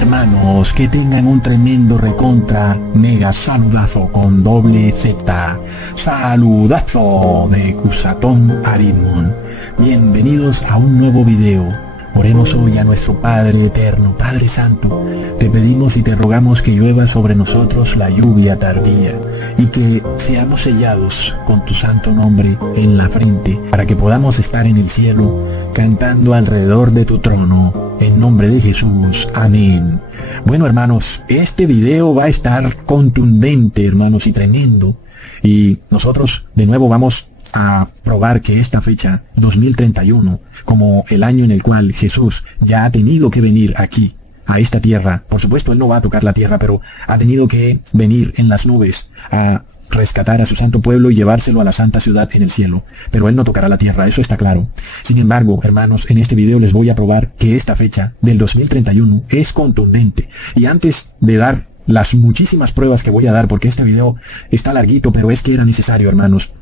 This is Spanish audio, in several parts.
hermanos, que tengan un tremendo recontra mega saludazo con doble Z. Saludazo de Cusatón Arimón. Bienvenidos a un nuevo video. Oremos hoy a nuestro Padre Eterno, Padre Santo. Te pedimos y te rogamos que llueva sobre nosotros la lluvia tardía y que seamos sellados con tu santo nombre en la frente para que podamos estar en el cielo cantando alrededor de tu trono. En nombre de Jesús. Amén. Bueno, hermanos, este video va a estar contundente, hermanos, y tremendo. Y nosotros de nuevo vamos a probar que esta fecha 2031, como el año en el cual Jesús ya ha tenido que venir aquí a esta tierra, por supuesto él no va a tocar la tierra, pero ha tenido que venir en las nubes a rescatar a su santo pueblo y llevárselo a la santa ciudad en el cielo, pero él no tocará la tierra, eso está claro. Sin embargo, hermanos, en este video les voy a probar que esta fecha del 2031 es contundente. Y antes de dar las muchísimas pruebas que voy a dar, porque este video está larguito, pero es que era necesario, hermanos,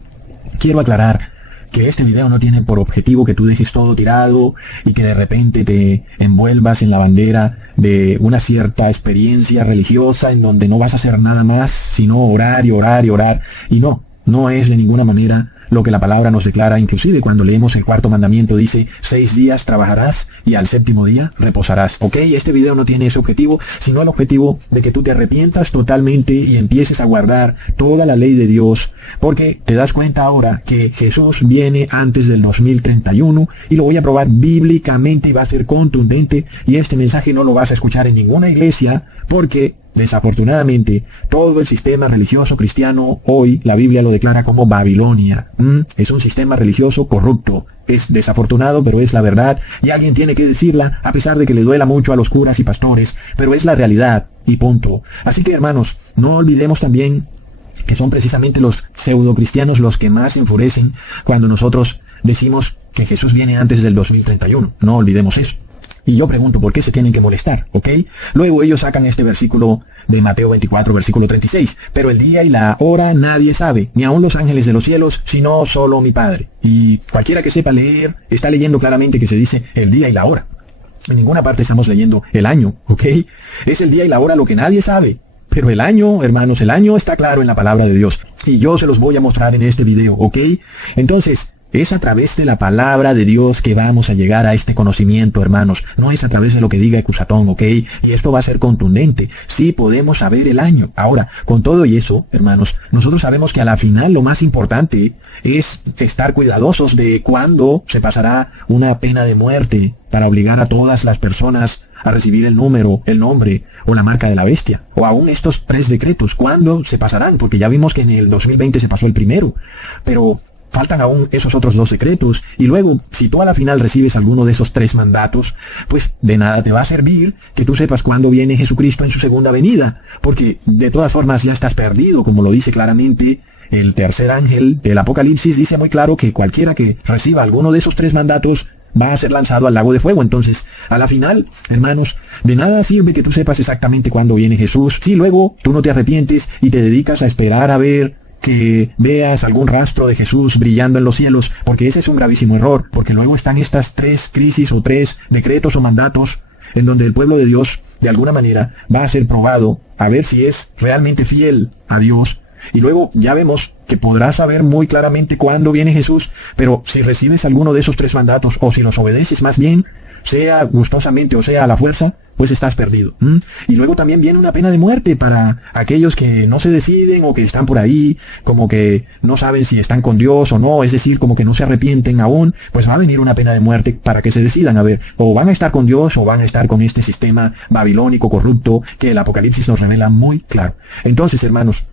quiero aclarar que este video no tiene por objetivo que tú dejes todo tirado y que de repente te envuelvas en la bandera de una cierta experiencia religiosa en donde no vas a hacer nada más sino orar y orar y orar. Y no es de ninguna manera lo que la palabra nos declara. Inclusive cuando leemos el cuarto mandamiento dice: 6 días trabajarás y al séptimo día reposarás. Ok, este video no tiene ese objetivo, sino el objetivo de que tú te arrepientas totalmente y empieces a guardar toda la ley de Dios, porque te das cuenta ahora que Jesús viene antes del 2031 y lo voy a probar bíblicamente y va a ser contundente. Y este mensaje no lo vas a escuchar en ninguna iglesia, porque desafortunadamente todo el sistema religioso cristiano hoy la Biblia lo declara como Babilonia. Es un sistema religioso corrupto. Es desafortunado, pero es la verdad, y alguien tiene que decirla a pesar de que le duela mucho a los curas y pastores, pero es la realidad y punto. Así que, hermanos, no olvidemos también que son precisamente los pseudo cristianos los que más enfurecen cuando nosotros decimos que Jesús viene antes del 2031. No olvidemos eso. Y yo pregunto, ¿por qué se tienen que molestar? ¿Ok? Luego ellos sacan este versículo de Mateo 24, versículo 36. Pero el día y la hora nadie sabe, ni aun los ángeles de los cielos, sino solo mi Padre. Y cualquiera que sepa leer, está leyendo claramente que se dice el día y la hora. En ninguna parte estamos leyendo el año, ¿ok? Es el día y la hora lo que nadie sabe. Pero el año, hermanos, el año está claro en la palabra de Dios. Y yo se los voy a mostrar en este video, ¿ok? Entonces, es a través de la palabra de Dios que vamos a llegar a este conocimiento, hermanos. No es a través de lo que diga Cusatón, ¿ok? Y esto va a ser contundente. Sí podemos saber el año. Ahora, con todo y eso, hermanos, nosotros sabemos que a la final lo más importante es estar cuidadosos de cuándo se pasará una pena de muerte para obligar a todas las personas a recibir el número, el nombre o la marca de la bestia. O aún estos 3 decretos, ¿cuándo se pasarán? Porque ya vimos que en el 2020 se pasó el primero. Pero faltan aún esos otros 2 decretos. Y luego, si tú a la final recibes alguno de esos 3 mandatos, pues de nada te va a servir que tú sepas cuándo viene Jesucristo en su segunda venida. Porque de todas formas ya estás perdido, como lo dice claramente el tercer ángel del Apocalipsis. Dice muy claro que cualquiera que reciba alguno de esos 3 mandatos va a ser lanzado al lago de fuego. Entonces, a la final, hermanos, de nada sirve que tú sepas exactamente cuándo viene Jesús, si luego tú no te arrepientes y te dedicas a esperar a ver que veas algún rastro de Jesús brillando en los cielos, porque ese es un gravísimo error, porque luego están estas 3 crisis o 3 decretos o mandatos en donde el pueblo de Dios de alguna manera va a ser probado a ver si es realmente fiel a Dios. Y luego ya vemos que podrás saber muy claramente cuándo viene Jesús, pero si recibes alguno de esos 3 mandatos, o si los obedeces más bien, sea gustosamente o sea a la fuerza, pues estás perdido. Y luego también viene una pena de muerte para aquellos que no se deciden o que están por ahí, como que no saben si están con Dios o no, es decir, como que no se arrepienten aún, pues va a venir una pena de muerte para que se decidan a ver, o van a estar con Dios o van a estar con este sistema babilónico corrupto que el Apocalipsis nos revela muy claro. Entonces, hermanos,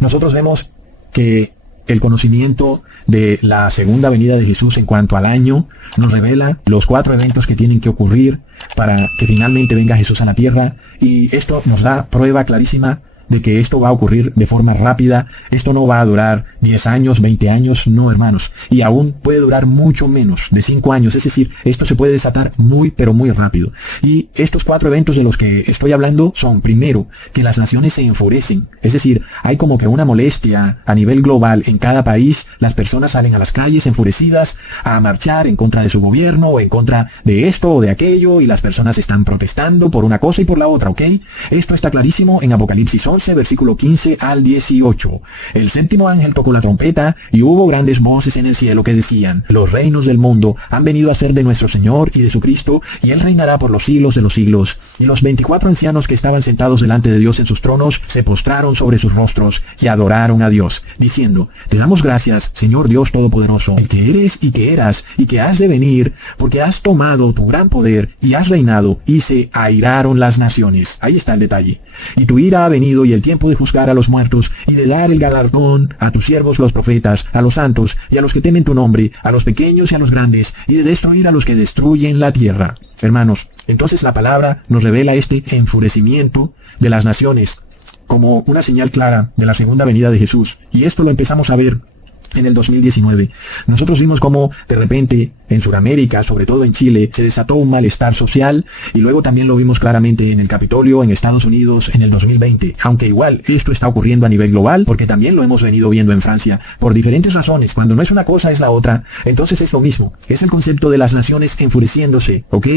nosotros vemos que el conocimiento de la segunda venida de Jesús en cuanto al año nos revela los 4 eventos que tienen que ocurrir para que finalmente venga Jesús a la tierra, y esto nos da prueba clarísima de que esto va a ocurrir de forma rápida. Esto no va a durar 10 años, 20 años, no, hermanos. Y aún puede durar mucho menos de 5 años. Es decir, esto se puede desatar muy, pero muy rápido. Y estos 4 eventos de los que estoy hablando son, primero, que las naciones se enfurecen. Es decir, hay como que una molestia a nivel global en cada país. Las personas salen a las calles enfurecidas a marchar en contra de su gobierno o en contra de esto o de aquello, y las personas están protestando por una cosa y por la otra, ¿ok? Esto está clarísimo en Apocalipsis 11, versículo 15 al 18. El séptimo ángel tocó la trompeta y hubo grandes voces en el cielo que decían: los reinos del mundo han venido a ser de nuestro Señor y de su Cristo, y Él reinará por los siglos de los siglos. Y los 24 ancianos que estaban sentados delante de Dios en sus tronos se postraron sobre sus rostros y adoraron a Dios, diciendo: te damos gracias, Señor Dios Todopoderoso, el que eres y que eras y que has de venir, porque has tomado tu gran poder y has reinado, y se airaron las naciones. Ahí está el detalle. Y tu ira ha venido, y el tiempo de juzgar a los muertos y de dar el galardón a tus siervos los profetas, a los santos y a los que temen tu nombre, a los pequeños y a los grandes, y de destruir a los que destruyen la tierra. Hermanos, entonces la palabra nos revela este enfurecimiento de las naciones como una señal clara de la segunda venida de Jesús. Y esto lo empezamos a ver en el 2019. Nosotros vimos cómo de repente en Sudamérica, sobre todo en Chile, se desató un malestar social, y luego también lo vimos claramente en el Capitolio en Estados Unidos en el 2020, aunque igual esto está ocurriendo a nivel global, porque también lo hemos venido viendo en Francia, por diferentes razones. Cuando no es una cosa es la otra, entonces es lo mismo. Es el concepto de las naciones enfureciéndose, ¿ok?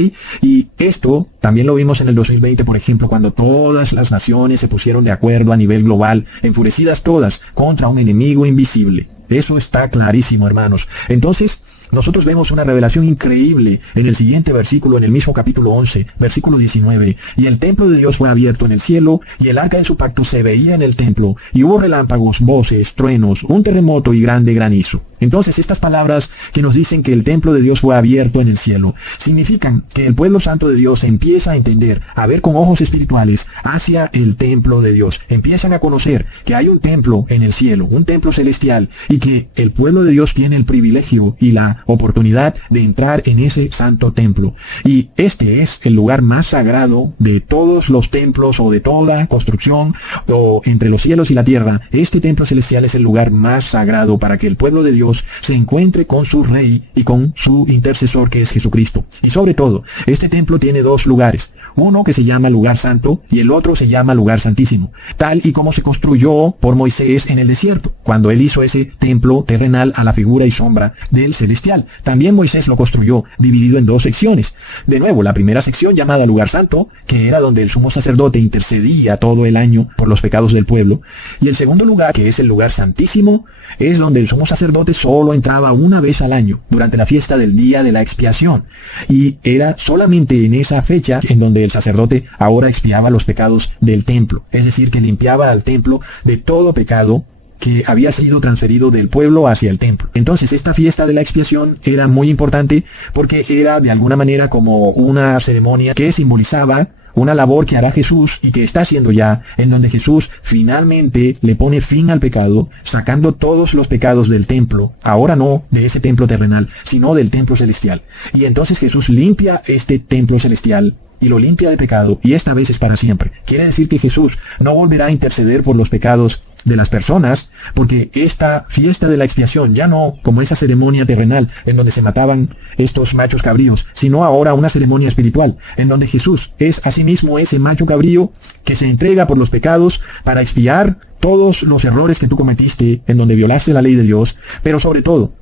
Y esto también lo vimos en el 2020, por ejemplo, cuando todas las naciones se pusieron de acuerdo a nivel global, enfurecidas todas, contra un enemigo invisible. Eso está clarísimo, hermanos. Entonces, nosotros vemos una revelación increíble en el siguiente versículo, en el mismo capítulo 11, versículo 19. Y el templo de Dios fue abierto en el cielo, y el arca de su pacto se veía en el templo, y hubo relámpagos, voces, truenos, un terremoto y grande granizo. Entonces, estas palabras que nos dicen que el templo de Dios fue abierto en el cielo, significan que el pueblo santo de Dios empieza a entender, a ver con ojos espirituales hacia el templo de Dios. Empiezan a conocer que hay un templo en el cielo, un templo celestial, y que el pueblo de Dios tiene el privilegio y la oportunidad de entrar en ese santo templo. Y este es el lugar más sagrado de todos los templos o de toda construcción o entre los cielos y la tierra. Este templo celestial es el lugar más sagrado para que el pueblo de Dios se encuentre con su Rey y con su intercesor, que es Jesucristo. Y sobre todo, este templo tiene 2 lugares. Uno que se llama lugar santo y el otro se llama lugar santísimo, tal y como se construyó por Moisés en el desierto, cuando él hizo ese templo terrenal a la figura y sombra del celestial. También Moisés lo construyó, dividido en 2 secciones. De nuevo, la primera sección, llamada lugar santo, que era donde el sumo sacerdote intercedía todo el año por los pecados del pueblo. Y el segundo lugar, que es el lugar santísimo, es donde el sumo sacerdote solo entraba una vez al año, durante la fiesta del día de la expiación. Y era solamente en esa fecha en donde el sacerdote ahora expiaba los pecados del templo. Es decir, que limpiaba al templo de todo pecado que había sido transferido del pueblo hacia el templo. Entonces, esta fiesta de la expiación era muy importante porque era de alguna manera como una ceremonia que simbolizaba una labor que hará Jesús y que está haciendo ya, en donde Jesús finalmente le pone fin al pecado, sacando todos los pecados del templo, ahora no de ese templo terrenal, sino del templo celestial. Y entonces Jesús limpia este templo celestial y lo limpia de pecado, y esta vez es para siempre. Quiere decir que Jesús no volverá a interceder por los pecados de las personas, porque esta fiesta de la expiación ya no como esa ceremonia terrenal en donde se mataban estos machos cabríos, sino ahora una ceremonia espiritual, en donde Jesús es asimismo ese macho cabrío que se entrega por los pecados para expiar todos los errores que tú cometiste, en donde violaste la ley de Dios, pero sobre todo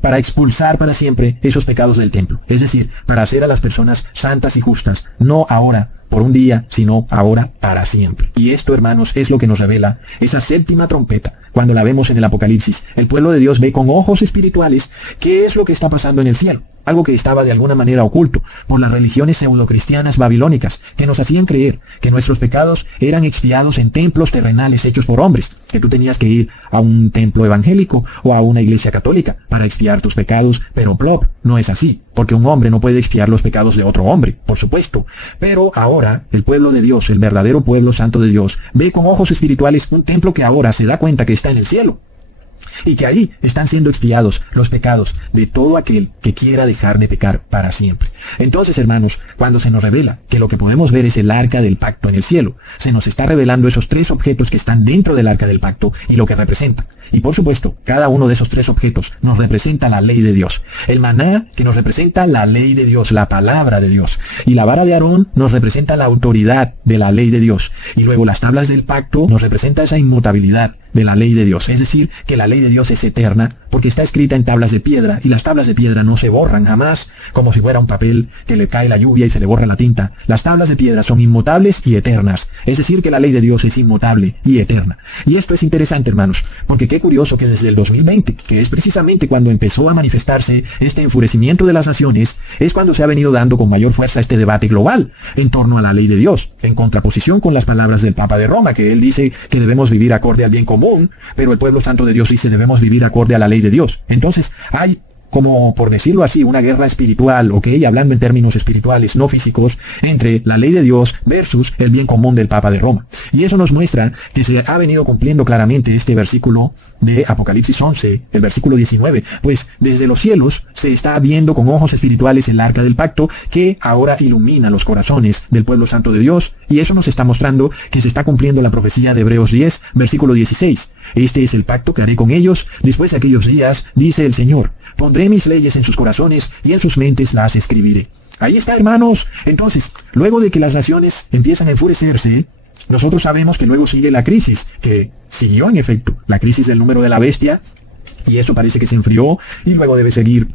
para expulsar para siempre esos pecados del templo. Es decir, para hacer a las personas santas y justas, no ahora por un día, sino ahora para siempre. Y esto, hermanos, es lo que nos revela esa séptima trompeta. Cuando la vemos en el Apocalipsis, el pueblo de Dios ve con ojos espirituales qué es lo que está pasando en el cielo. Algo que estaba de alguna manera oculto por las religiones pseudocristianas babilónicas, que nos hacían creer que nuestros pecados eran expiados en templos terrenales hechos por hombres, que tú tenías que ir a un templo evangélico o a una iglesia católica para expiar tus pecados, pero plop, no es así, porque un hombre no puede expiar los pecados de otro hombre, por supuesto. Pero ahora el pueblo de Dios, el verdadero pueblo santo de Dios, ve con ojos espirituales un templo que ahora se da cuenta que está en el cielo, y que ahí están siendo expiados los pecados de todo aquel que quiera dejar de pecar para siempre. Entonces, hermanos, cuando se nos revela que lo que podemos ver es el arca del pacto en el cielo, se nos está revelando esos tres objetos que están dentro del arca del pacto y lo que representan. Y por supuesto, cada uno de esos tres objetos nos representa la ley de Dios. El maná, que nos representa la ley de Dios, la palabra de Dios. Y la vara de Aarón nos representa la autoridad de la ley de Dios. Y luego las tablas del pacto nos representa esa inmutabilidad de la ley de Dios. Es decir, que la ley de Dios es eterna porque está escrita en tablas de piedra y las tablas de piedra no se borran jamás como si fuera un papel que le cae la lluvia y se le borra la tinta. Las tablas de piedra son inmutables y eternas. Es decir, que la ley de Dios es inmutable y eterna. Y esto es interesante, hermanos, porque qué curioso que desde el 2020, que es precisamente cuando empezó a manifestarse este enfurecimiento de las naciones, es cuando se ha venido dando con mayor fuerza este debate global en torno a la ley de Dios, en contraposición con las palabras del Papa de Roma, que él dice que debemos vivir acorde al bien común, pero el pueblo santo de Dios dice debemos vivir acorde a la ley de Dios. Entonces hay, como por decirlo así, una guerra espiritual, hablando en términos espirituales, no físicos, entre la ley de Dios versus el bien común del Papa de Roma. Y eso nos muestra que se ha venido cumpliendo claramente este versículo de Apocalipsis 11, el versículo 19, pues desde los cielos se está viendo con ojos espirituales el arca del pacto que ahora ilumina los corazones del pueblo santo de Dios, y eso nos está mostrando que se está cumpliendo la profecía de Hebreos 10, versículo 16. Este es el pacto que haré con ellos después de aquellos días, dice el Señor. Pondré mis leyes en sus corazones y en sus mentes las escribiré. Ahí está, hermanos. Entonces, luego de que las naciones empiezan a enfurecerse, nosotros sabemos que luego sigue la crisis, que siguió en efecto, la crisis del número de la bestia, y eso parece que se enfrió, y luego debe seguir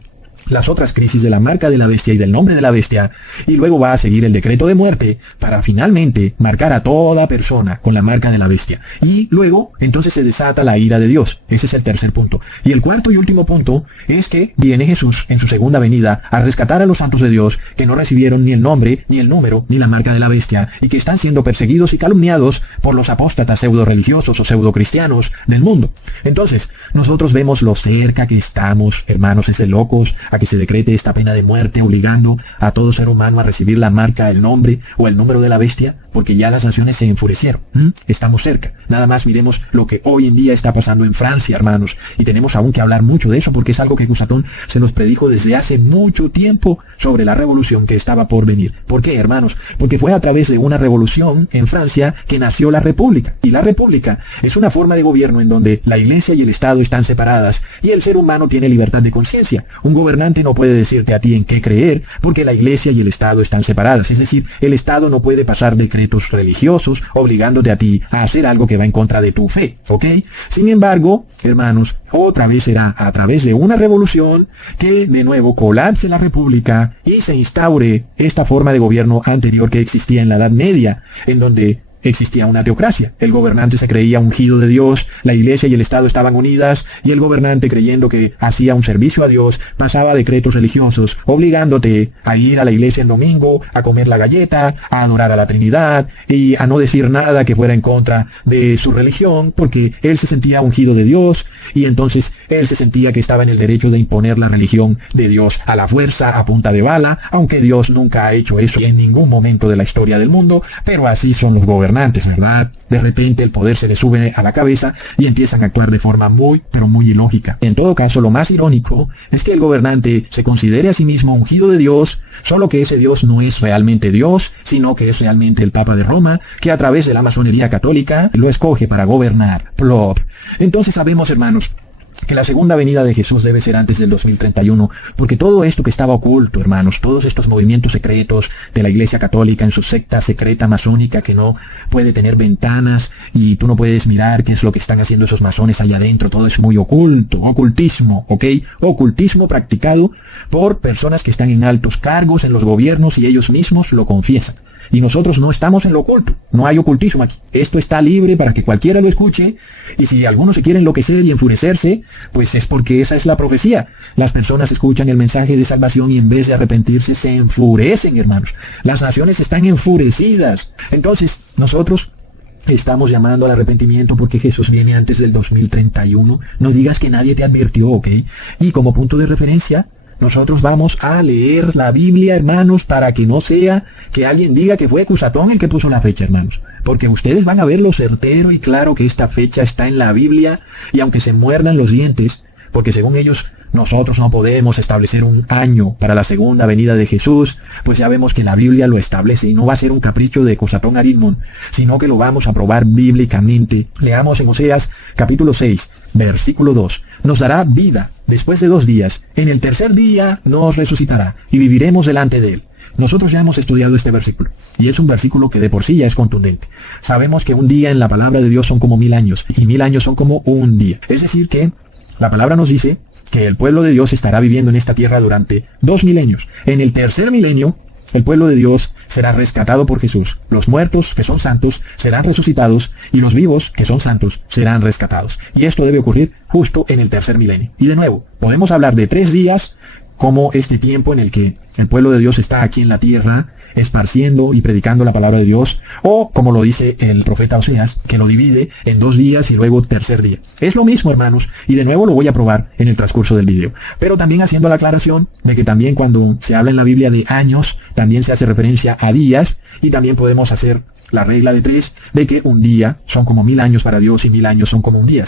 las otras crisis de la marca de la bestia y del nombre de la bestia, y luego va a seguir el decreto de muerte para finalmente marcar a toda persona con la marca de la bestia. Y luego, entonces se desata la ira de Dios. Ese es el tercer punto. Y el cuarto y último punto es que viene Jesús en su segunda venida a rescatar a los santos de Dios que no recibieron ni el nombre, ni el número, ni la marca de la bestia, y que están siendo perseguidos y calumniados por los apóstatas pseudo-religiosos o pseudo-cristianos del mundo. Entonces, nosotros vemos lo cerca que estamos, hermanos, es de locos, a que se decrete esta pena de muerte obligando a todo ser humano a recibir la marca, el nombre o el número de la bestia, porque ya las naciones se enfurecieron. Estamos cerca. Nada más miremos lo que hoy en día está pasando en Francia, hermanos, y tenemos aún que hablar mucho de eso porque es algo que Cusatón se nos predijo desde hace mucho tiempo sobre la revolución que estaba por venir. ¿Por qué, hermanos? Porque fue a través de una revolución en Francia que nació la República. Y la República es una forma de gobierno en donde la Iglesia y el Estado están separadas y el ser humano tiene libertad de conciencia. Un gobernante no puede decirte a ti en qué creer porque la Iglesia y el Estado están separadas. Es decir, el Estado no puede pasar decretos religiosos obligándote a ti a hacer algo que va en contra de tu fe, ¿ok? Sin embargo, hermanos, otra vez será a través de una revolución que de nuevo colapse la República y se instaure esta forma de gobierno anterior que existía en la Edad Media, en donde existía una teocracia. El gobernante se creía ungido de Dios, la Iglesia y el Estado estaban unidas, y el gobernante, creyendo que hacía un servicio a Dios, pasaba decretos religiosos, obligándote a ir a la iglesia en domingo, a comer la galleta, a adorar a la Trinidad, y a no decir nada que fuera en contra de su religión, porque él se sentía ungido de Dios, y entonces él se sentía que estaba en el derecho de imponer la religión de Dios a la fuerza, a punta de bala, aunque Dios nunca ha hecho eso en ningún momento de la historia del mundo, pero así son los gobernantes, ¿verdad? De repente el poder se les sube a la cabeza y empiezan a actuar de forma muy, pero muy ilógica. En todo caso, lo más irónico es que el gobernante se considere a sí mismo ungido de Dios, solo que ese Dios no es realmente Dios, sino que es realmente el Papa de Roma, que a través de la masonería católica lo escoge para gobernar. Plop. Entonces sabemos, hermanos, que la segunda venida de Jesús debe ser antes del 2031, porque todo esto que estaba oculto, hermanos, todos estos movimientos secretos de la Iglesia Católica en su secta secreta masónica que no puede tener ventanas y tú no puedes mirar qué es lo que están haciendo esos masones allá adentro, todo es muy oculto, ocultismo, ¿ok? Ocultismo practicado por personas que están en altos cargos en los gobiernos y ellos mismos lo confiesan. Y nosotros no estamos en lo oculto, no hay ocultismo aquí. Esto está libre para que cualquiera lo escuche, y si algunos se quieren enloquecer y enfurecerse, pues es porque esa es la profecía. Las personas escuchan el mensaje de salvación y en vez de arrepentirse se enfurecen, hermanos. Las naciones están enfurecidas. Entonces, nosotros estamos llamando al arrepentimiento porque Jesús viene antes del 2031. No digas que nadie te advirtió, ¿ok? Y como punto de referencia, nosotros vamos a leer la Biblia, hermanos, para que no sea que alguien diga que fue Cusatón el que puso la fecha, hermanos. Porque ustedes van a ver lo certero y claro que esta fecha está en la Biblia, y aunque se muerdan los dientes, porque según ellos nosotros no podemos establecer un año para la segunda venida de Jesús, pues ya vemos que la Biblia lo establece y no va a ser un capricho de Cusatón Arismon, sino que lo vamos a probar bíblicamente. Leamos en Oseas capítulo 6, versículo 2. Nos dará vida después de 2 días. En el tercer día nos resucitará y viviremos delante de él. Nosotros ya hemos estudiado este versículo, y es un versículo que de por sí ya es contundente. Sabemos que un día en la palabra de Dios son como 1000 años, y 1000 años son como un día. Es decir que la palabra nos dice que el pueblo de Dios estará viviendo en esta tierra durante 2 milenios. En el tercer milenio, el pueblo de Dios será rescatado por Jesús. Los muertos, que son santos, serán resucitados, y los vivos, que son santos, serán rescatados. Y esto debe ocurrir justo en el tercer milenio. Y de nuevo, podemos hablar de 3 días como este tiempo en el que el pueblo de Dios está aquí en la tierra, esparciendo y predicando la palabra de Dios, o como lo dice el profeta Oseas, que lo divide en 2 días y luego tercer día. Es lo mismo, hermanos, y de nuevo lo voy a probar en el transcurso del video. Pero también haciendo la aclaración de que también cuando se habla en la Biblia de años, también se hace referencia a días, y también podemos hacer la regla de 3, de que un día son como 1000 años para Dios y 1000 años son como un día.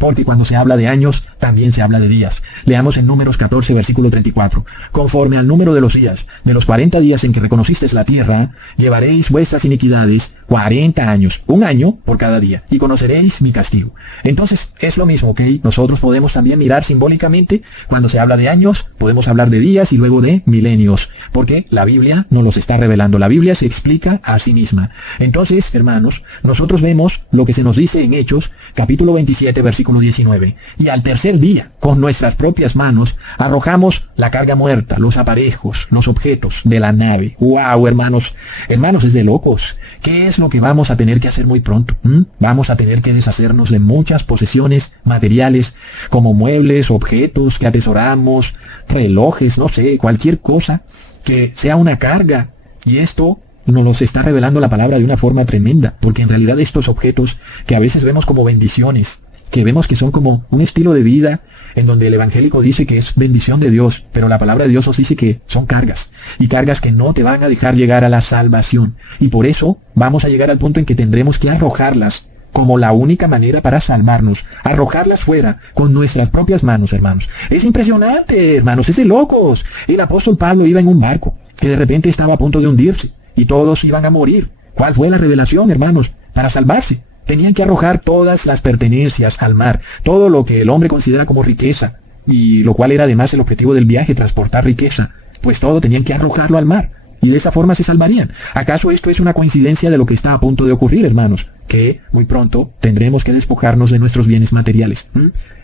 Porque cuando se habla de años, también se habla de días. Leamos en Números 14, versículo 34. Conforme al número de los días, de los 40 días en que reconocisteis la tierra, llevaréis vuestras iniquidades 40 años, 1 año por cada día, y conoceréis mi castigo. Entonces, es lo mismo, ¿ok? Nosotros podemos también mirar simbólicamente, cuando se habla de años, podemos hablar de días y luego de milenios, porque la Biblia nos los está revelando. La Biblia se explica a sí misma. Entonces, hermanos, nosotros vemos lo que se nos dice en Hechos, capítulo 27, versículo 19. Y al tercer día, con nuestras propias manos, arrojamos la carga muerta, los aparejos, los objetos de la nave. ¡Wow, hermanos! Hermanos, es de locos. ¿Qué es lo que vamos a tener que hacer muy pronto? Vamos a tener que deshacernos de muchas posesiones materiales, como muebles, objetos que atesoramos, relojes, no sé, cualquier cosa que sea una carga. Y esto nos los está revelando la palabra de una forma tremenda, porque en realidad estos objetos que a veces vemos como bendiciones, que vemos que son como un estilo de vida en donde el evangélico dice que es bendición de Dios, pero la palabra de Dios nos dice que son cargas, y cargas que no te van a dejar llegar a la salvación. Y por eso vamos a llegar al punto en que tendremos que arrojarlas como la única manera para salvarnos, arrojarlas fuera con nuestras propias manos, hermanos. Es impresionante, hermanos, es de locos. El apóstol Pablo iba en un barco que de repente estaba a punto de hundirse y todos iban a morir. ¿Cuál fue la revelación, hermanos? Para salvarse tenían que arrojar todas las pertenencias al mar, todo lo que el hombre considera como riqueza, y lo cual era además el objetivo del viaje, transportar riqueza, pues todo tenían que arrojarlo al mar, y de esa forma se salvarían. ¿Acaso esto es una coincidencia de lo que está a punto de ocurrir, hermanos? Que muy pronto tendremos que despojarnos de nuestros bienes materiales.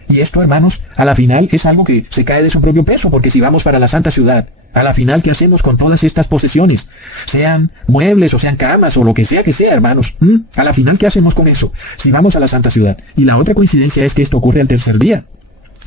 Y esto, hermanos, a la final es algo que se cae de su propio peso, porque si vamos para la santa ciudad, a la final, ¿qué hacemos con todas estas posesiones? Sean muebles o sean camas o lo que sea, hermanos. A la final, ¿qué hacemos con eso? Si vamos a la santa ciudad. Y la otra coincidencia es que esto ocurre al tercer día.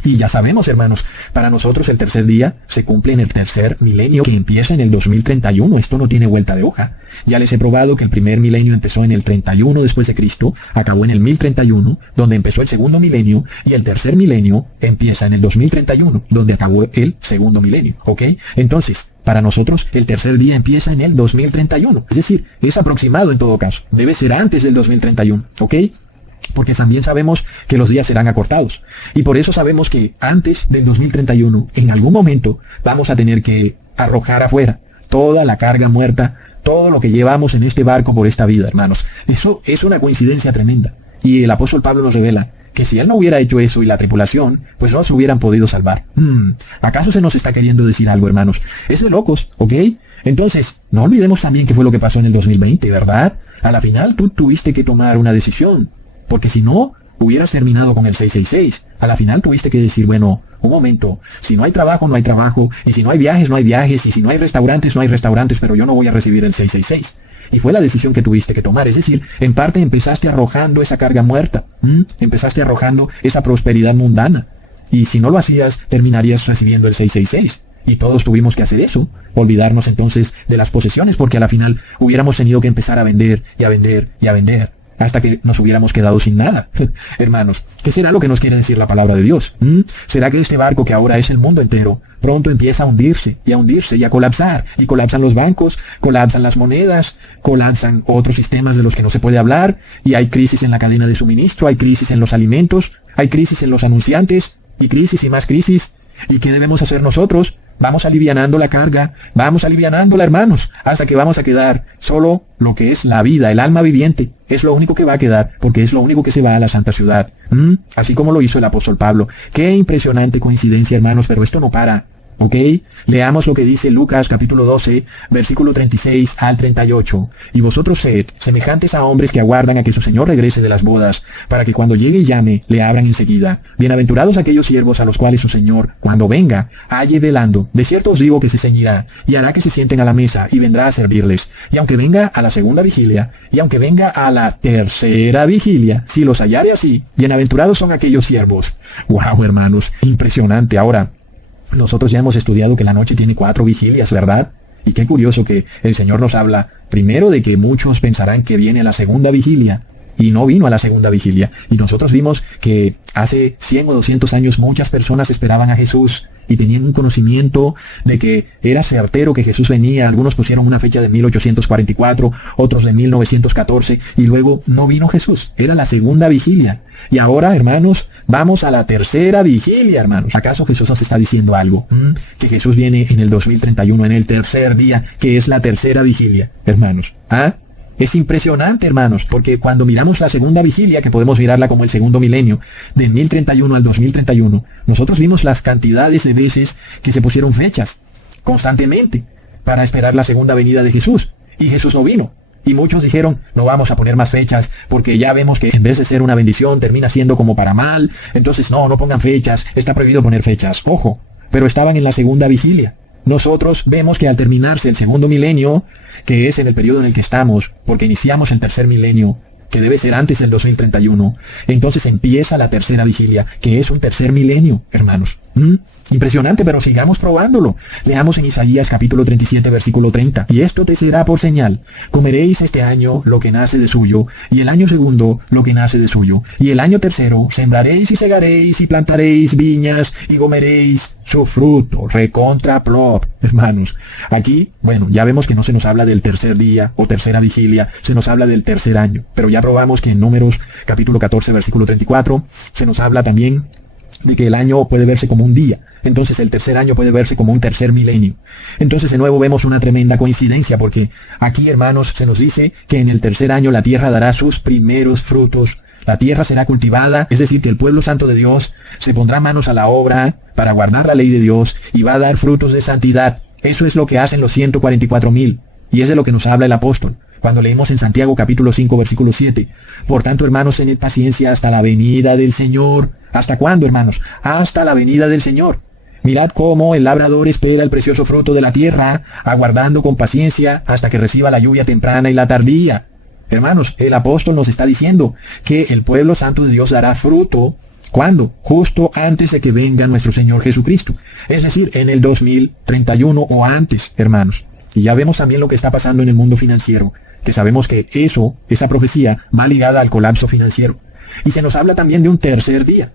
Y ya sabemos, hermanos, para nosotros el tercer día se cumple en el tercer milenio, que empieza en el 2031. Esto no tiene vuelta de hoja. Ya les he probado que el primer milenio empezó en el 31 después de Cristo, acabó en el 1031, donde empezó el segundo milenio, y el tercer milenio empieza en el 2031, donde acabó el segundo milenio, ¿ok? Entonces, para nosotros el tercer día empieza en el 2031, es decir, es aproximado en todo caso, debe ser antes del 2031, ¿ok? Porque también sabemos que los días serán acortados. Y por eso sabemos que antes del 2031, en algún momento, vamos a tener que arrojar afuera toda la carga muerta, todo lo que llevamos en este barco por esta vida, hermanos. Eso es una coincidencia tremenda. Y el apóstol Pablo nos revela que si él no hubiera hecho eso y la tripulación, pues no se hubieran podido salvar. ¿Acaso se nos está queriendo decir algo, hermanos? Es de locos, ¿ok? Entonces, no olvidemos también qué fue lo que pasó en el 2020, ¿verdad? A la final tú tuviste que tomar una decisión. Porque si no, hubieras terminado con el 666. A la final tuviste que decir, bueno, un momento, si no hay trabajo, no hay trabajo, y si no hay viajes, no hay viajes, y si no hay restaurantes, no hay restaurantes, pero yo no voy a recibir el 666. Y fue la decisión que tuviste que tomar. Es decir, en parte empezaste arrojando esa carga muerta. Empezaste arrojando esa prosperidad mundana. Y si no lo hacías, terminarías recibiendo el 666. Y todos tuvimos que hacer eso. Olvidarnos entonces de las posesiones, porque a la final hubiéramos tenido que empezar a vender, y a vender, y a vender, hasta que nos hubiéramos quedado sin nada. Hermanos, ¿qué será lo que nos quiere decir la palabra de Dios? ¿Será que este barco, que ahora es el mundo entero, pronto empieza a hundirse y a colapsar? Y colapsan los bancos, colapsan las monedas, colapsan otros sistemas de los que no se puede hablar, y hay crisis en la cadena de suministro, hay crisis en los alimentos, hay crisis en los anunciantes, y crisis y más crisis. ¿Y qué debemos hacer nosotros? Vamos alivianando la carga, vamos alivianándola, hermanos, hasta que vamos a quedar solo lo que es la vida, el alma viviente. Es lo único que va a quedar, porque es lo único que se va a la santa ciudad. Así como lo hizo el apóstol Pablo. Qué impresionante coincidencia, hermanos, pero esto no para. ¿Ok? Leamos lo que dice Lucas capítulo 12, versículo 36 al 38. Y vosotros sed semejantes a hombres que aguardan a que su Señor regrese de las bodas, para que cuando llegue y llame, le abran enseguida. Bienaventurados aquellos siervos a los cuales su Señor, cuando venga, halle velando. De cierto os digo que se ceñirá, y hará que se sienten a la mesa, y vendrá a servirles. Y aunque venga a la segunda vigilia, y aunque venga a la tercera vigilia, si los hallare así, bienaventurados son aquellos siervos. ¡Wow, hermanos! Impresionante. Ahora, nosotros ya hemos estudiado que la noche tiene 4 vigilias, ¿verdad? Y qué curioso que el Señor nos habla primero de que muchos pensarán que viene la segunda vigilia, y no vino a la segunda vigilia. Y nosotros vimos que hace 100 o 200 años muchas personas esperaban a Jesús y tenían un conocimiento de que era certero que Jesús venía. Algunos pusieron una fecha de 1844, otros de 1914, y luego no vino Jesús. Era la segunda vigilia. Y ahora, hermanos, vamos a la tercera vigilia, hermanos. ¿Acaso Jesús nos está diciendo algo? Que Jesús viene en el 2031, en el tercer día, que es la tercera vigilia, hermanos. Es impresionante, hermanos, porque cuando miramos la segunda vigilia, que podemos mirarla como el segundo milenio, del 1031 al 2031, nosotros vimos las cantidades de veces que se pusieron fechas constantemente para esperar la segunda venida de Jesús. Y Jesús no vino. Y muchos dijeron, no vamos a poner más fechas, porque ya vemos que en vez de ser una bendición, termina siendo como para mal. Entonces, no pongan fechas, está prohibido poner fechas. Ojo, pero estaban en la segunda vigilia. Nosotros vemos que al terminarse el segundo milenio, que es en el periodo en el que estamos, porque iniciamos el tercer milenio, que debe ser antes del 2031, entonces empieza la tercera vigilia, que es un tercer milenio, hermanos. Impresionante, pero sigamos probándolo. Leamos en Isaías capítulo 37, versículo 30. Y esto te será por señal. Comeréis este año lo que nace de suyo, y el año segundo lo que nace de suyo. Y el año tercero sembraréis y segaréis y plantaréis viñas y comeréis su fruto. Recontra plop, hermanos. Aquí, bueno, ya vemos que no se nos habla del tercer día o tercera vigilia, se nos habla del tercer año. Pero ya probamos que en Números capítulo 14, versículo 34, se nos habla también de que el año puede verse como un día. Entonces el tercer año puede verse como un tercer milenio. Entonces de nuevo vemos una tremenda coincidencia, porque aquí, hermanos, se nos dice que en el tercer año la tierra dará sus primeros frutos. La tierra será cultivada, es decir, que el pueblo santo de Dios se pondrá manos a la obra para guardar la ley de Dios y va a dar frutos de santidad. Eso es lo que hacen los 144,000. Y es de lo que nos habla el apóstol cuando leemos en Santiago capítulo 5, versículo 7. Por tanto, hermanos, tened paciencia hasta la venida del Señor. ¿Hasta cuándo, hermanos? Hasta la venida del Señor. Mirad cómo el labrador espera el precioso fruto de la tierra, aguardando con paciencia hasta que reciba la lluvia temprana y la tardía. Hermanos, el apóstol nos está diciendo que el pueblo santo de Dios dará fruto. ¿Cuándo? Justo antes de que venga nuestro Señor Jesucristo. Es decir, en el 2031 o antes, hermanos. Y ya vemos también lo que está pasando en el mundo financiero, que sabemos que esa profecía va ligada al colapso financiero. Y se nos habla también de un tercer día,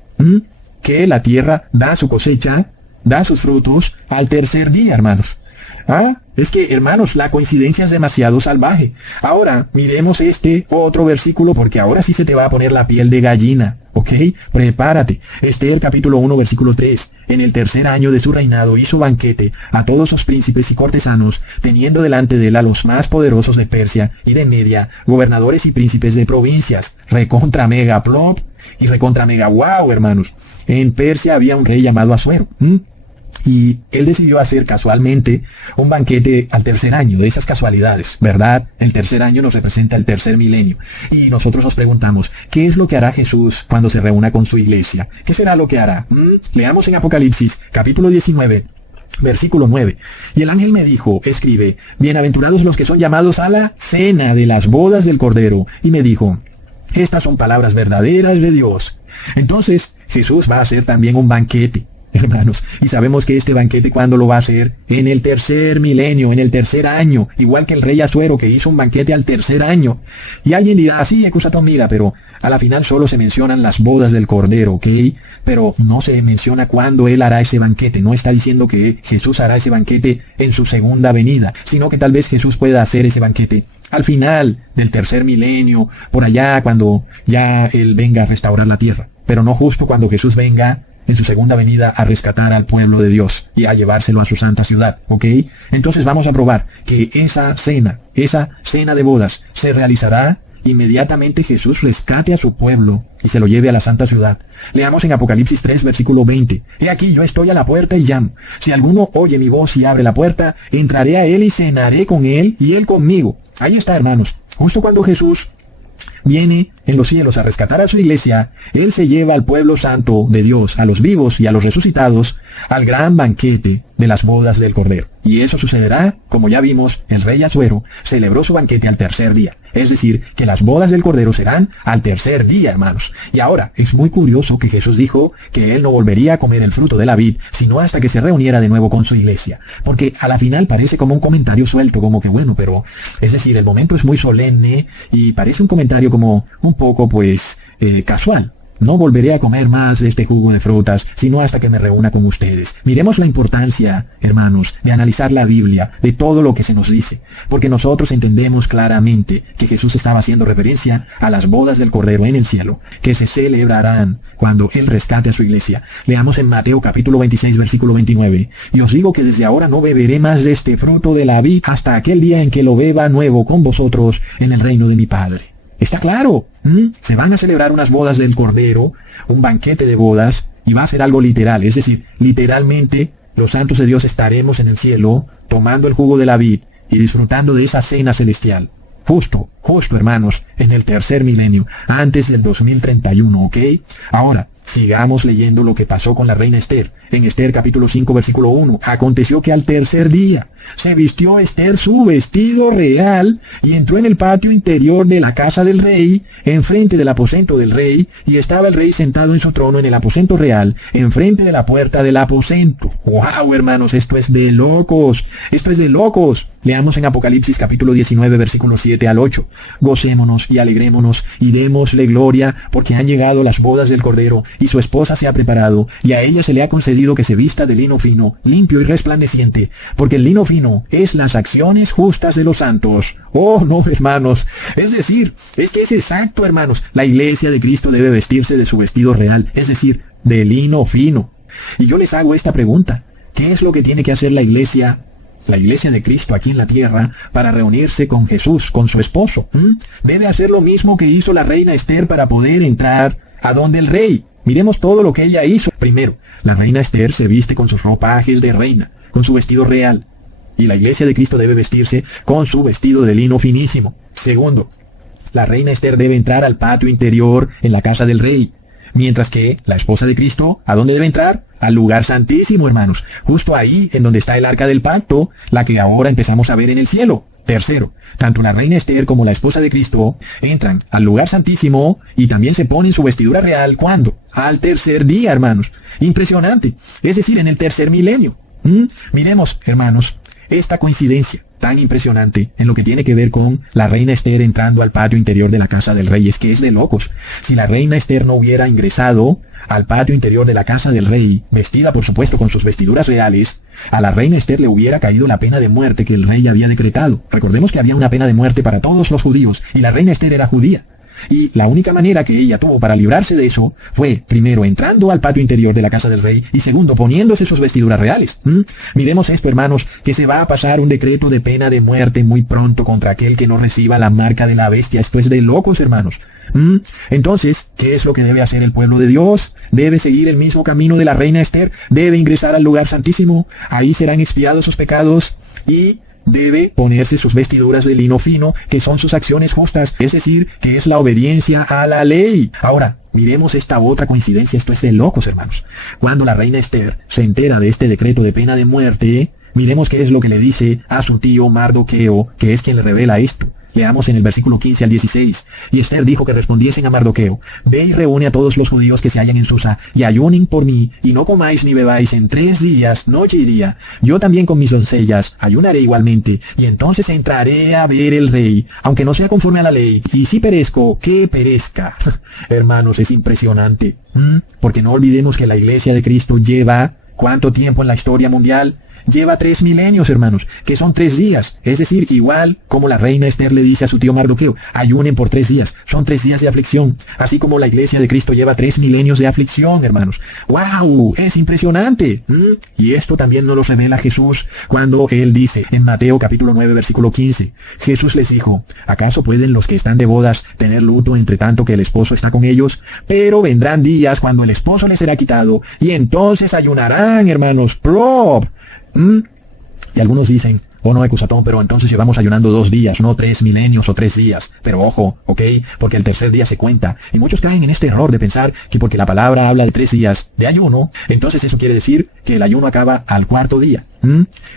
que la tierra da su cosecha, da sus frutos al tercer día, hermanos. Es que, hermanos, la coincidencia es demasiado salvaje. Ahora, miremos este otro versículo, porque ahora sí se te va a poner la piel de gallina, ¿ok? Prepárate. Esther capítulo 1, versículo 3. En el tercer año de su reinado hizo banquete a todos los príncipes y cortesanos, teniendo delante de él a los más poderosos de Persia y de Media, gobernadores y príncipes de provincias. Recontra mega plop y recontra mega wow, hermanos. En Persia había un rey llamado Asuero. Y él decidió hacer casualmente un banquete al tercer año, de esas casualidades, ¿verdad? El tercer año nos representa el tercer milenio. Y nosotros nos preguntamos, ¿qué es lo que hará Jesús cuando se reúna con su iglesia? ¿Qué será lo que hará? Leamos en Apocalipsis, capítulo 19, versículo 9. Y el ángel me dijo, escribe, bienaventurados los que son llamados a la cena de las bodas del Cordero. Y me dijo, estas son palabras verdaderas de Dios. Entonces, Jesús va a hacer también un banquete, hermanos, y sabemos que este banquete, ¿cuándo lo va a hacer? En el tercer milenio, en el tercer año, igual que el rey Asuero, que hizo un banquete al tercer año. Y alguien dirá, sí, Ecusatón, mira, pero a la final solo se mencionan las bodas del Cordero, ¿ok? Pero no se menciona cuándo él hará ese banquete. No está diciendo que Jesús hará ese banquete en su segunda venida, sino que tal vez Jesús pueda hacer ese banquete al final del tercer milenio, por allá cuando ya él venga a restaurar la tierra. Pero no justo cuando Jesús venga en su segunda venida a rescatar al pueblo de Dios y a llevárselo a su santa ciudad, ¿ok? Entonces vamos a probar que esa cena de bodas, se realizará inmediatamente Jesús rescate a su pueblo y se lo lleve a la santa ciudad. Leamos en Apocalipsis 3, versículo 20. He aquí, yo estoy a la puerta y llamo. Si alguno oye mi voz y abre la puerta, entraré a él y cenaré con él y él conmigo. Ahí está, hermanos. Justo cuando Jesús viene en los cielos a rescatar a su iglesia, Él se lleva al pueblo santo de Dios, a los vivos y a los resucitados, al gran banquete de las bodas del Cordero. Y eso sucederá, como ya vimos, el rey Asuero celebró su banquete al tercer día. Es decir, que las bodas del Cordero serán al tercer día, hermanos. Y ahora, es muy curioso que Jesús dijo que Él no volvería a comer el fruto de la vid, sino hasta que se reuniera de nuevo con su iglesia. Porque a la final parece como un comentario suelto, como que bueno, pero, es decir, el momento es muy solemne y parece un comentario como un poco, casual. No volveré a comer más de este jugo de frutas, sino hasta que me reúna con ustedes. Miremos la importancia, hermanos, de analizar la Biblia, de todo lo que se nos dice, porque nosotros entendemos claramente que Jesús estaba haciendo referencia a las bodas del Cordero en el cielo, que se celebrarán cuando Él rescate a su iglesia. Leamos en Mateo capítulo 26, versículo 29. Y os digo que desde ahora no beberé más de este fruto de la vid hasta aquel día en que lo beba nuevo con vosotros en el reino de mi Padre. Está claro, se van a celebrar unas bodas del Cordero, un banquete de bodas, y va a ser algo literal, es decir, literalmente los santos de Dios estaremos en el cielo, tomando el jugo de la vid y disfrutando de esa cena celestial. Justo, hermanos, en el tercer milenio, antes del 2031, ¿ok? Ahora, sigamos leyendo lo que pasó con la reina Esther. En Esther capítulo 5, versículo 1, aconteció que al tercer día se vistió Esther su vestido real y entró en el patio interior de la casa del rey, enfrente del aposento del rey, y estaba el rey sentado en su trono en el aposento real, enfrente de la puerta del aposento. ¡Wow, hermanos! Esto es de locos. Esto es de locos. Leamos en Apocalipsis capítulo 19, versículo 7 al 8. Gocémonos y alegrémonos y démosle gloria, porque han llegado las bodas del Cordero, y su esposa se ha preparado, y a ella se le ha concedido que se vista de lino fino, limpio y resplandeciente, porque el lino fino es las acciones justas de los santos. Oh, no, hermanos. Es decir, es que es exacto, hermanos. La iglesia de Cristo debe vestirse de su vestido real, es decir, de lino fino. Y yo les hago esta pregunta. ¿Qué es lo que tiene que hacer la iglesia de Cristo aquí en la tierra para reunirse con Jesús, con su esposo? Debe hacer lo mismo que hizo la reina Esther para poder entrar a donde el rey. Miremos todo lo que ella hizo. Primero, la reina Esther se viste con sus ropajes de reina, con su vestido real. Y la iglesia de Cristo debe vestirse con su vestido de lino finísimo. Segundo, la reina Esther debe entrar al patio interior en la casa del rey. Mientras que la esposa de Cristo, ¿a dónde debe entrar? Al lugar santísimo, hermanos. Justo ahí en donde está el arca del pacto, la que ahora empezamos a ver en el cielo. Tercero, tanto la reina Esther como la esposa de Cristo entran al lugar santísimo y también se ponen su vestidura real. ¿Cuándo? Al tercer día, hermanos. Impresionante. Es decir, en el tercer milenio. Miremos, hermanos, esta coincidencia tan impresionante en lo que tiene que ver con la reina Esther entrando al patio interior de la casa del rey. Es que es de locos. Si la reina Esther no hubiera ingresado al patio interior de la casa del rey, vestida por supuesto con sus vestiduras reales, a la reina Esther le hubiera caído la pena de muerte que el rey había decretado. Recordemos que había una pena de muerte para todos los judíos, y la reina Esther era judía. Y la única manera que ella tuvo para librarse de eso fue, primero, entrando al patio interior de la casa del rey, y segundo, poniéndose sus vestiduras reales. Miremos esto, hermanos, que se va a pasar un decreto de pena de muerte muy pronto contra aquel que no reciba la marca de la bestia. Esto es de locos, hermanos. Entonces, ¿qué es lo que debe hacer el pueblo de Dios? Debe seguir el mismo camino de la reina Esther, debe ingresar al lugar santísimo, ahí serán expiados sus pecados, y debe ponerse sus vestiduras de lino fino, que son sus acciones justas, es decir, que es la obediencia a la ley. Ahora, miremos esta otra coincidencia. Esto es de locos, hermanos. Cuando la reina Esther se entera de este decreto de pena de muerte, miremos qué es lo que le dice a su tío Mardoqueo, que es quien le revela esto. Leamos en el versículo 15 al 16. Y Esther dijo que respondiesen a Mardoqueo: Ve y reúne a todos los judíos que se hallan en Susa, y ayunen por mí, y no comáis ni bebáis en 3 días, noche y día. Yo también con mis doncellas ayunaré igualmente, y entonces entraré a ver el rey, aunque no sea conforme a la ley, y si perezco, que perezca. Hermanos, es impresionante, porque no olvidemos que la iglesia de Cristo lleva ¿Cuánto tiempo en la historia mundial? Lleva 3 milenios, hermanos, que son 3 días. Es decir, igual como la reina Esther le dice a su tío Mardoqueo, ayunen por 3 días. Son 3 días de aflicción. Así como la iglesia de Cristo lleva 3 milenios de aflicción, hermanos. ¡Wow! Es impresionante. Y esto también nos lo revela Jesús cuando Él dice en Mateo capítulo 9, versículo 15. Jesús les dijo, ¿acaso pueden los que están de bodas tener luto entre tanto que el esposo está con ellos? Pero vendrán días cuando el esposo les será quitado y entonces ayunarán, hermanos. ¡Plop! Y algunos dicen, oh no, Ecusatón, pero entonces llevamos ayunando 2 días, no 3 milenios o 3 días. Pero ojo, ¿ok? Porque el tercer día se cuenta. Y muchos caen en este error de pensar que porque la palabra habla de 3 días de ayuno, entonces eso quiere decir que el ayuno acaba al 4.º día.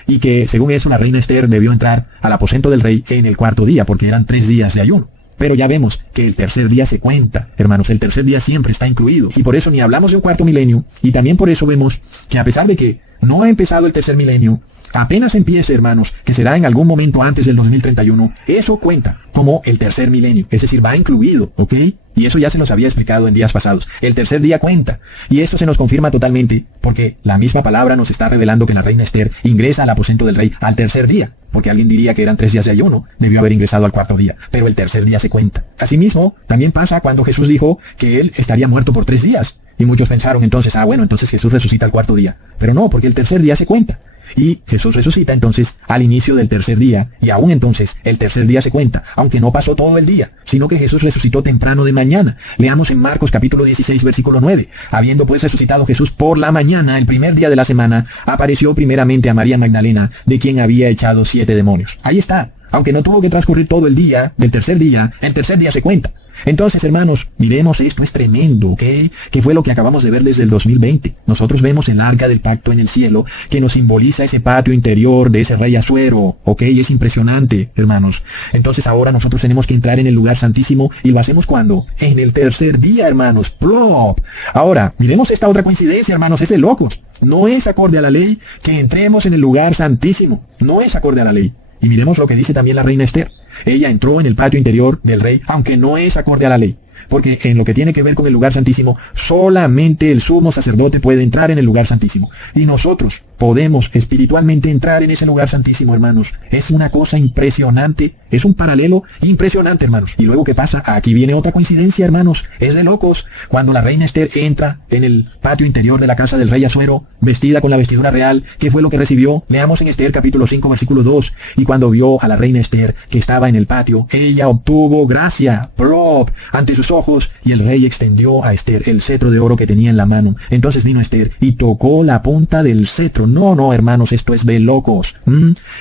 Y que según eso la reina Esther debió entrar al aposento del rey en el 4.º día, porque eran 3 días de ayuno. Pero ya vemos que el tercer día se cuenta, hermanos, el tercer día siempre está incluido. Y por eso ni hablamos de un 4.º milenio, y también por eso vemos que a pesar de que no ha empezado el tercer milenio, apenas empiece, hermanos, que será en algún momento antes del 2031, eso cuenta como el tercer milenio, es decir, va incluido, ¿ok? Y eso ya se los había explicado en días pasados. El tercer día cuenta. Y esto se nos confirma totalmente porque la misma palabra nos está revelando que la reina Esther ingresa al aposento del rey al tercer día. Porque alguien diría que eran 3 días de ayuno, debió haber ingresado al 4.º día. Pero el tercer día se cuenta. Asimismo, también pasa cuando Jesús dijo que él estaría muerto por 3 días. Y muchos pensaron entonces, bueno, entonces Jesús resucita al 4.º día. Pero no, porque el tercer día se cuenta. Y Jesús resucita entonces al inicio del tercer día, y aún entonces el tercer día se cuenta, aunque no pasó todo el día, sino que Jesús resucitó temprano de mañana. Leamos en Marcos capítulo 16, versículo 9. Habiendo pues resucitado Jesús por la mañana, el primer día de la semana, apareció primeramente a María Magdalena, de quien había echado 7 demonios. Ahí está. Aunque no tuvo que transcurrir todo el día del tercer día, el tercer día se cuenta. Entonces, hermanos, miremos, esto es tremendo, ¿ok? Que fue lo que acabamos de ver desde el 2020. Nosotros vemos el arca del pacto en el cielo, que nos simboliza ese patio interior de ese rey Asuero, ¿ok? Es impresionante, hermanos. Entonces ahora nosotros tenemos que entrar en el lugar santísimo, y lo hacemos ¿cuándo? En el tercer día, hermanos. ¡Plop! Ahora, miremos esta otra coincidencia, hermanos, es de locos. No es acorde a la ley que entremos en el lugar santísimo. No es acorde a la ley. Y miremos lo que dice también la reina Esther. Ella entró en el patio interior del rey, aunque no es acorde a la ley. Porque en lo que tiene que ver con el lugar santísimo, solamente el sumo sacerdote puede entrar en el lugar santísimo. Y nosotros podemos espiritualmente entrar en ese lugar santísimo, hermanos. Es una cosa impresionante. Es un paralelo impresionante, hermanos. Y luego, ¿qué pasa? Aquí viene otra coincidencia, hermanos. Es de locos. Cuando la reina Esther entra en el patio interior de la casa del rey Asuero, vestida con la vestidura real, ¿qué fue lo que recibió? Leamos en Esther capítulo 5, versículo 2. Y cuando vio a la reina Esther que estaba en el patio, ella obtuvo gracia, plop, ante sus ojos, y el rey extendió a Esther el cetro de oro que tenía en la mano. Entonces vino Esther y tocó la punta del cetro. No, hermanos, esto es de locos.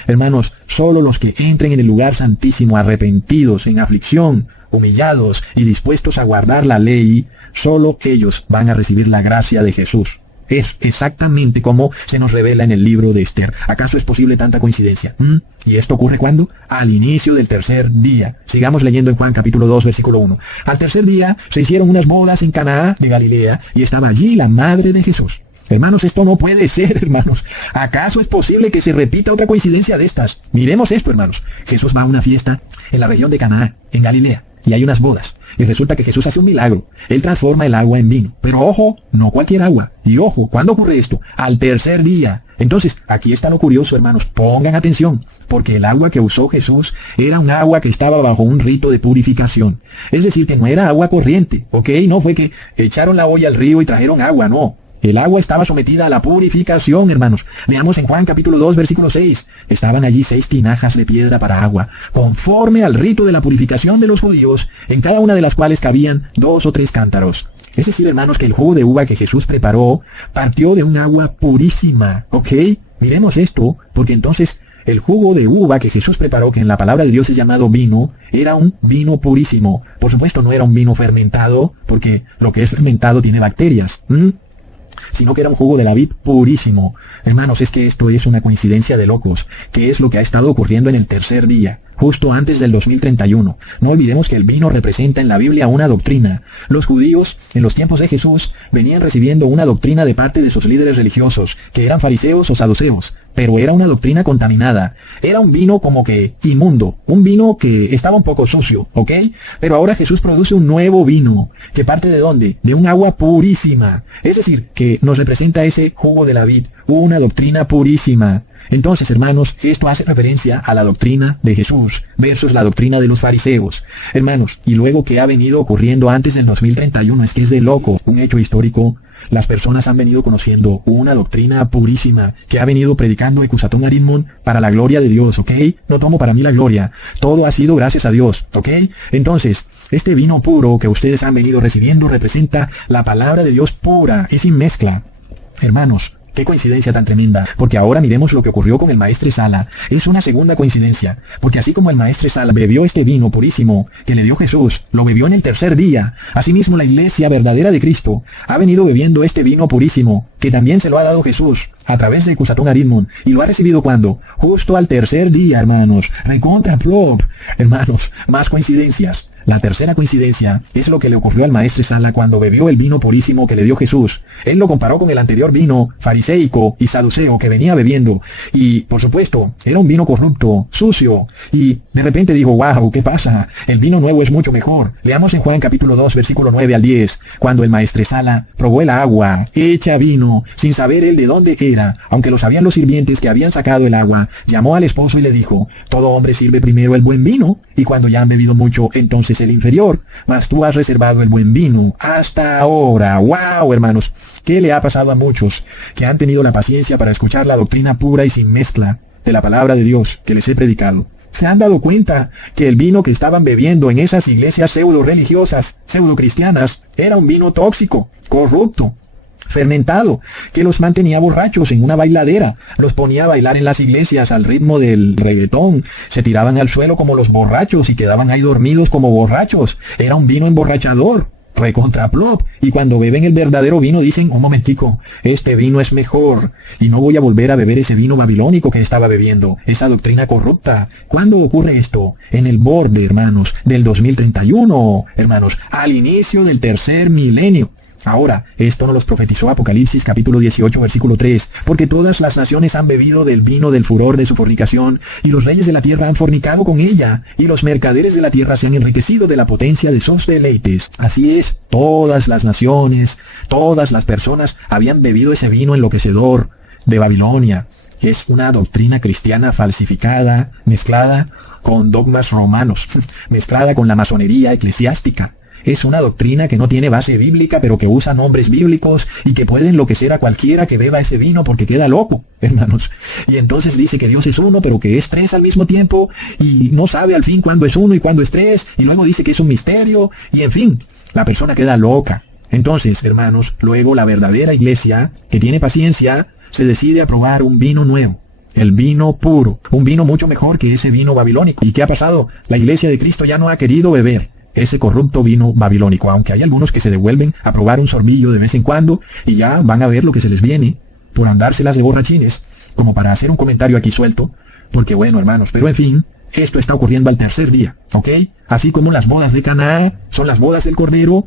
Hermanos, solo los que entren en el lugar santísimo arrepentidos, en aflicción, humillados y dispuestos a guardar la ley, solo ellos van a recibir la gracia de Jesús. Es exactamente como se nos revela en el libro de Esther. ¿Acaso es posible tanta coincidencia? ¿Y esto ocurre cuándo? Al inicio del tercer día. Sigamos leyendo en Juan capítulo 2, versículo 1. Al tercer día se hicieron unas bodas en Canaá de Galilea, y estaba allí la madre de Jesús. Hermanos, esto no puede ser, hermanos. ¿Acaso es posible que se repita otra coincidencia de estas? Miremos esto, hermanos. Jesús va a una fiesta en la región de Canaá, en Galilea, y hay unas bodas. Y resulta que Jesús hace un milagro. Él transforma el agua en vino. Pero ojo, no cualquier agua. Y ojo, ¿cuándo ocurre esto? Al tercer día. Entonces, aquí está lo curioso, hermanos. Pongan atención, porque el agua que usó Jesús era un agua que estaba bajo un rito de purificación. Es decir, que no era agua corriente, ¿ok? No fue que echaron la olla al río y trajeron agua, no. El agua estaba sometida a la purificación, hermanos. Leamos en Juan capítulo 2, versículo 6. Estaban allí 6 tinajas de piedra para agua, conforme al rito de la purificación de los judíos, en cada una de las cuales cabían 2 o 3 cántaros. Es decir, hermanos, que el jugo de uva que Jesús preparó partió de un agua purísima, ¿ok? Miremos esto, porque entonces el jugo de uva que Jesús preparó, que en la palabra de Dios es llamado vino, era un vino purísimo. Por supuesto, no era un vino fermentado, porque lo que es fermentado tiene bacterias, sino que era un jugo de la vid purísimo. Hermanos, es que esto es una coincidencia de locos. ¿Qué es lo que ha estado ocurriendo en el tercer día? justo antes del 2031. No olvidemos que el vino representa en la Biblia una doctrina. Los judíos, en los tiempos de Jesús, venían recibiendo una doctrina de parte de sus líderes religiosos, que eran fariseos o saduceos, pero era una doctrina contaminada. Era un vino como que inmundo, un vino que estaba un poco sucio, ¿ok? Pero ahora Jesús produce un nuevo vino, que parte ¿de dónde? De un agua purísima. Es decir, que nos representa ese jugo de la vid, una doctrina purísima. Entonces, hermanos, esto hace referencia a la doctrina de Jesús versus la doctrina de los fariseos. Hermanos, y luego que ha venido ocurriendo antes del 2031, es que es de loco, un hecho histórico. Las personas han venido conociendo una doctrina purísima que ha venido predicando Ecusatón Arismon para la gloria de Dios, ¿ok? No tomo para mí la gloria. Todo ha sido gracias a Dios, ¿ok? Entonces, este vino puro que ustedes han venido recibiendo representa la palabra de Dios pura y sin mezcla. Hermanos, qué coincidencia tan tremenda, porque ahora miremos lo que ocurrió con el Maestre Sala. Es una segunda coincidencia, porque así como el Maestre Sala bebió este vino purísimo que le dio Jesús, lo bebió en el tercer día, asimismo la iglesia verdadera de Cristo ha venido bebiendo este vino purísimo, que también se lo ha dado Jesús a través de Ecusatón Arismon, y lo ha recibido ¿cuándo? Justo al tercer día, hermanos. Recontra plop. Hermanos, más coincidencias. La tercera coincidencia es lo que le ocurrió al Maestre Sala cuando bebió el vino purísimo que le dio Jesús. Él lo comparó con el anterior vino fariseico y saduceo que venía bebiendo. Y, por supuesto, era un vino corrupto, sucio. Y de repente dijo, wow, ¿qué pasa? El vino nuevo es mucho mejor. Leamos en Juan capítulo 2, versículo 9 al 10, cuando el Maestre Sala probó el agua hecha vino, sin saber él de dónde era, aunque lo sabían los sirvientes que habían sacado el agua, llamó al esposo y le dijo, todo hombre sirve primero el buen vino, y cuando ya han bebido mucho, entonces el inferior, mas tú has reservado el buen vino hasta ahora. ¡Wow, hermanos! ¿Qué le ha pasado a muchos que han tenido la paciencia para escuchar la doctrina pura y sin mezcla de la palabra de Dios que les he predicado? ¿Se han dado cuenta que el vino que estaban bebiendo en esas iglesias pseudo religiosas, pseudo cristianas, era un vino tóxico, corrupto, fermentado, que los mantenía borrachos en una bailadera, los ponía a bailar en las iglesias al ritmo del reggaetón, se tiraban al suelo como los borrachos y quedaban ahí dormidos como borrachos? Era un vino emborrachador, recontra plop, y cuando beben el verdadero vino dicen, un momentico, este vino es mejor, y no voy a volver a beber ese vino babilónico que estaba bebiendo, esa doctrina corrupta. ¿Cuándo ocurre esto? En el borde, hermanos, del 2031, hermanos, al inicio del tercer milenio. Ahora, esto nos los profetizó Apocalipsis capítulo 18, versículo 3, porque todas las naciones han bebido del vino del furor de su fornicación, y los reyes de la tierra han fornicado con ella, y los mercaderes de la tierra se han enriquecido de la potencia de sus deleites. Así es, todas las naciones, todas las personas habían bebido ese vino enloquecedor de Babilonia, que es una doctrina cristiana falsificada, mezclada con dogmas romanos, mezclada con la masonería eclesiástica. Es una doctrina que no tiene base bíblica, pero que usa nombres bíblicos y que puede enloquecer a cualquiera que beba ese vino porque queda loco, hermanos. Y entonces dice que Dios es uno, pero que es tres al mismo tiempo, y no sabe al fin cuándo es uno y cuándo es tres, y luego dice que es un misterio, y en fin, la persona queda loca. Entonces, hermanos, luego la verdadera iglesia, que tiene paciencia, se decide a probar un vino nuevo. El vino puro, un vino mucho mejor que ese vino babilónico. ¿Y qué ha pasado? La iglesia de Cristo ya no ha querido beber ese corrupto vino babilónico, aunque hay algunos que se devuelven a probar un sorbillo de vez en cuando y ya van a ver lo que se les viene por andárselas de borrachines, como para hacer un comentario aquí suelto, porque bueno, hermanos, pero en fin, esto está ocurriendo al tercer día, ¿ok? Así como las bodas de Caná son las bodas del Cordero,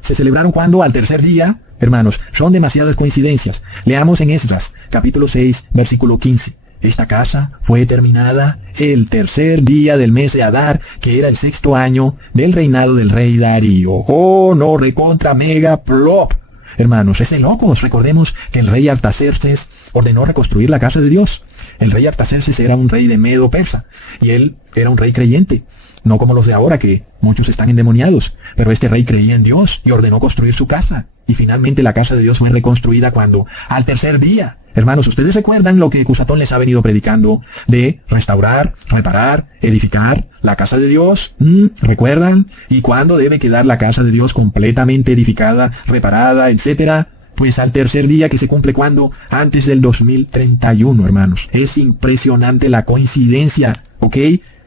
se celebraron cuando al tercer día, hermanos, son demasiadas coincidencias. Leamos en Esdras, capítulo 6, versículo 15. Esta casa fue terminada el tercer día del mes de Adar, que era el sexto año del reinado del rey Darío. Oh, no, recontra mega plop. Hermanos, es de locos. Recordemos que el rey Artaxerxes ordenó reconstruir la casa de Dios. El rey Artaxerxes era un rey de Medo Persa, y él era un rey creyente, no como los de ahora que muchos están endemoniados, pero este rey creía en Dios y ordenó construir su casa. Y finalmente la casa de Dios fue reconstruida cuando, al tercer día. Hermanos, ¿ustedes recuerdan lo que Ecusatón les ha venido predicando? De restaurar, reparar, edificar la casa de Dios. ¿Recuerdan? ¿Y cuándo debe quedar la casa de Dios completamente edificada, reparada, etcétera? Pues al tercer día, que se cumple ¿cuándo? Antes del 2031, hermanos. Es impresionante la coincidencia, ¿ok?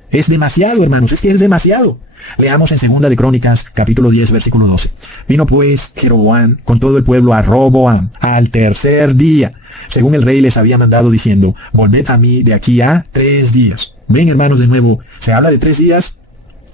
Es demasiado, hermanos, es que es demasiado. Leamos en Segunda de Crónicas, capítulo 10, versículo 12. Vino pues Jeroboam con todo el pueblo a Roboam al tercer día, según el rey les había mandado, diciendo, volved a mí de aquí a 3 días. Ven, hermanos, de nuevo, se habla de 3 días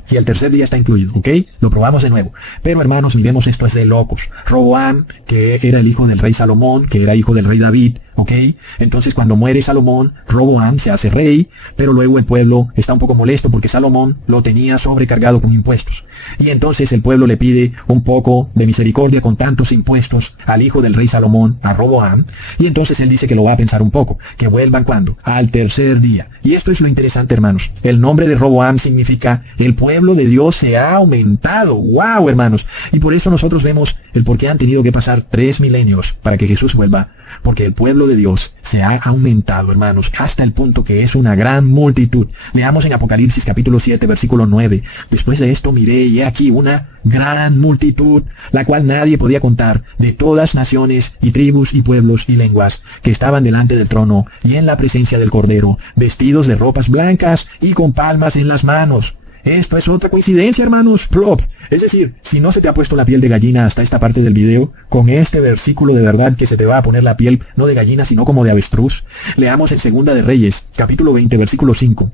y el tercer día está incluido, ¿ok? Lo probamos de nuevo. Pero hermanos, miremos, esto es de locos. Roboam, que era el hijo del rey Salomón, que era hijo del rey David, ¿ok? Entonces cuando muere Salomón, Roboam se hace rey, pero luego el pueblo está un poco molesto porque Salomón lo tenía sobrecargado con impuestos. Y entonces el pueblo le pide un poco de misericordia con tantos impuestos al hijo del rey Salomón, a Roboam. Y entonces él dice que lo va a pensar un poco, que vuelvan ¿cuándo? Al tercer día. Y esto es lo interesante, hermanos. El nombre de Roboam significa el pueblo de Dios se ha aumentado. ¡Wow, hermanos! Y por eso nosotros vemos el por qué han tenido que pasar 3 milenios para que Jesús vuelva. Porque el pueblo de Dios se ha aumentado, hermanos, hasta el punto que es una gran multitud. Leamos en Apocalipsis capítulo 7, versículo 9. Después de esto miré y he aquí una gran multitud, la cual nadie podía contar, de todas naciones y tribus y pueblos y lenguas, que estaban delante del trono y en la presencia del Cordero, vestidos de ropas blancas y con palmas en las manos. Esto es otra coincidencia, hermanos. Plop. Es decir, si no se te ha puesto la piel de gallina hasta esta parte del video, con este versículo de verdad que se te va a poner la piel no de gallina, sino como de avestruz. Leamos en Segunda de Reyes, capítulo 20, versículo 5.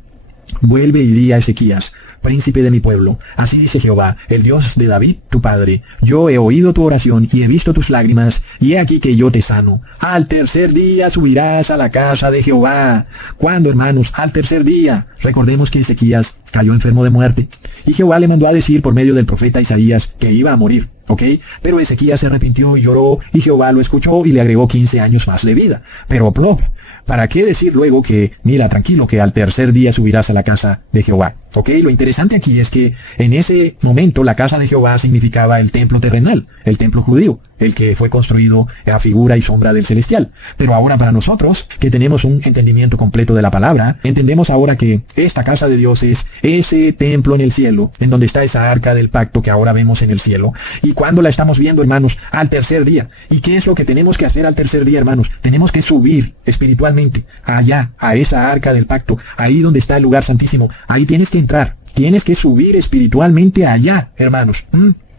Vuelve y di a Ezequías, príncipe de mi pueblo, así dice Jehová, el Dios de David, tu padre, yo he oído tu oración y he visto tus lágrimas, y he aquí que yo te sano. Al tercer día subirás a la casa de Jehová. ¿Cuándo, hermanos? Al tercer día. Recordemos que Ezequías cayó enfermo de muerte, y Jehová le mandó a decir por medio del profeta Isaías que iba a morir. ¿Ok? Pero Ezequías se arrepintió y lloró, y Jehová lo escuchó y le agregó 15 años más de vida. Pero plop, ¿para qué decir luego que, mira, tranquilo, que al tercer día subirás a la casa de Jehová? ¿Ok? Lo interesante aquí es que en ese momento la casa de Jehová significaba el templo terrenal, el templo judío, el que fue construido a figura y sombra del celestial. Pero ahora para nosotros, que tenemos un entendimiento completo de la palabra, entendemos ahora que esta casa de Dios es ese templo en el cielo, en donde está esa arca del pacto que ahora vemos en el cielo. ¿Y cuándo la estamos viendo, hermanos? Al tercer día. ¿Y qué es lo que tenemos que hacer al tercer día, hermanos? Tenemos que subir espiritualmente allá, a esa arca del pacto, ahí donde está el lugar santísimo. Ahí tienes que entrar. Tienes que subir espiritualmente allá, hermanos.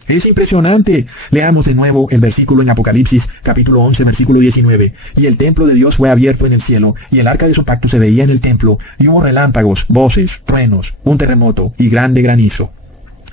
Es impresionante. Leamos de nuevo el versículo en Apocalipsis, capítulo 11, versículo 19. Y el templo de Dios fue abierto en el cielo, y el arca de su pacto se veía en el templo, y hubo relámpagos, voces, truenos, un terremoto y grande granizo.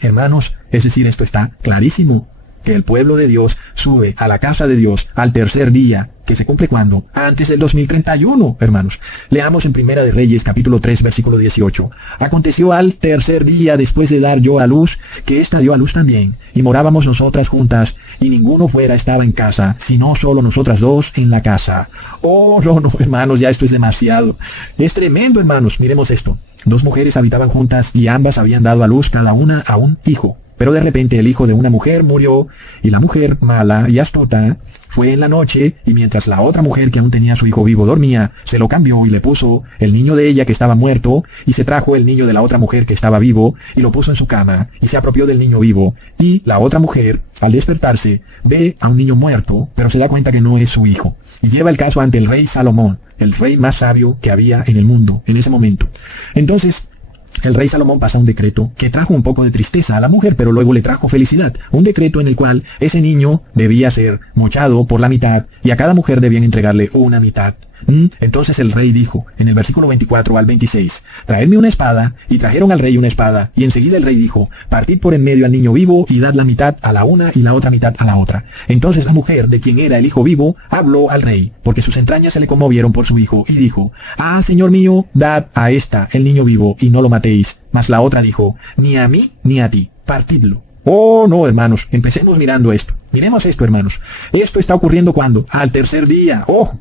Hermanos, es decir, esto está clarísimo, que el pueblo de Dios sube a la casa de Dios al tercer día, que se cumple ¿cuándo? Antes del 2031, hermanos. Leamos en Primera de Reyes, capítulo 3, versículo 18. Aconteció al tercer día, después de dar yo a luz, que ésta dio a luz también, y morábamos nosotras juntas, y ninguno fuera estaba en casa, sino solo nosotras dos en la casa. Oh, no, hermanos, ya esto es demasiado. Es tremendo, hermanos. Miremos esto. 2 mujeres habitaban juntas, y ambas habían dado a luz cada una a un hijo. Pero de repente el hijo de una mujer murió, y la mujer, mala y astuta, fue en la noche, y mientras la otra mujer que aún tenía a su hijo vivo dormía, se lo cambió y le puso el niño de ella que estaba muerto, y se trajo el niño de la otra mujer que estaba vivo, y lo puso en su cama, y se apropió del niño vivo. Y la otra mujer, al despertarse, ve a un niño muerto, pero se da cuenta que no es su hijo, y lleva el caso ante el rey Salomón, el rey más sabio que había en el mundo en ese momento. Entonces, el rey Salomón pasa un decreto que trajo un poco de tristeza a la mujer, pero luego le trajo felicidad. Un decreto en el cual ese niño debía ser mochado por la mitad, y a cada mujer debían entregarle una mitad. Entonces el rey dijo, en el versículo 24 al 26, traedme una espada, y trajeron al rey una espada, y enseguida el rey dijo, partid por en medio al niño vivo, y dad la mitad a la una y la otra mitad a la otra. Entonces la mujer, de quien era el hijo vivo, habló al rey, porque sus entrañas se le conmovieron por su hijo, y dijo, ah, señor mío, dad a esta el niño vivo, y no lo matéis. Mas la otra dijo, ni a mí ni a ti, partidlo. Oh, no, hermanos, empecemos mirando esto. Miremos esto, hermanos. Esto está ocurriendo ¿cuándo? Al tercer día. Ojo.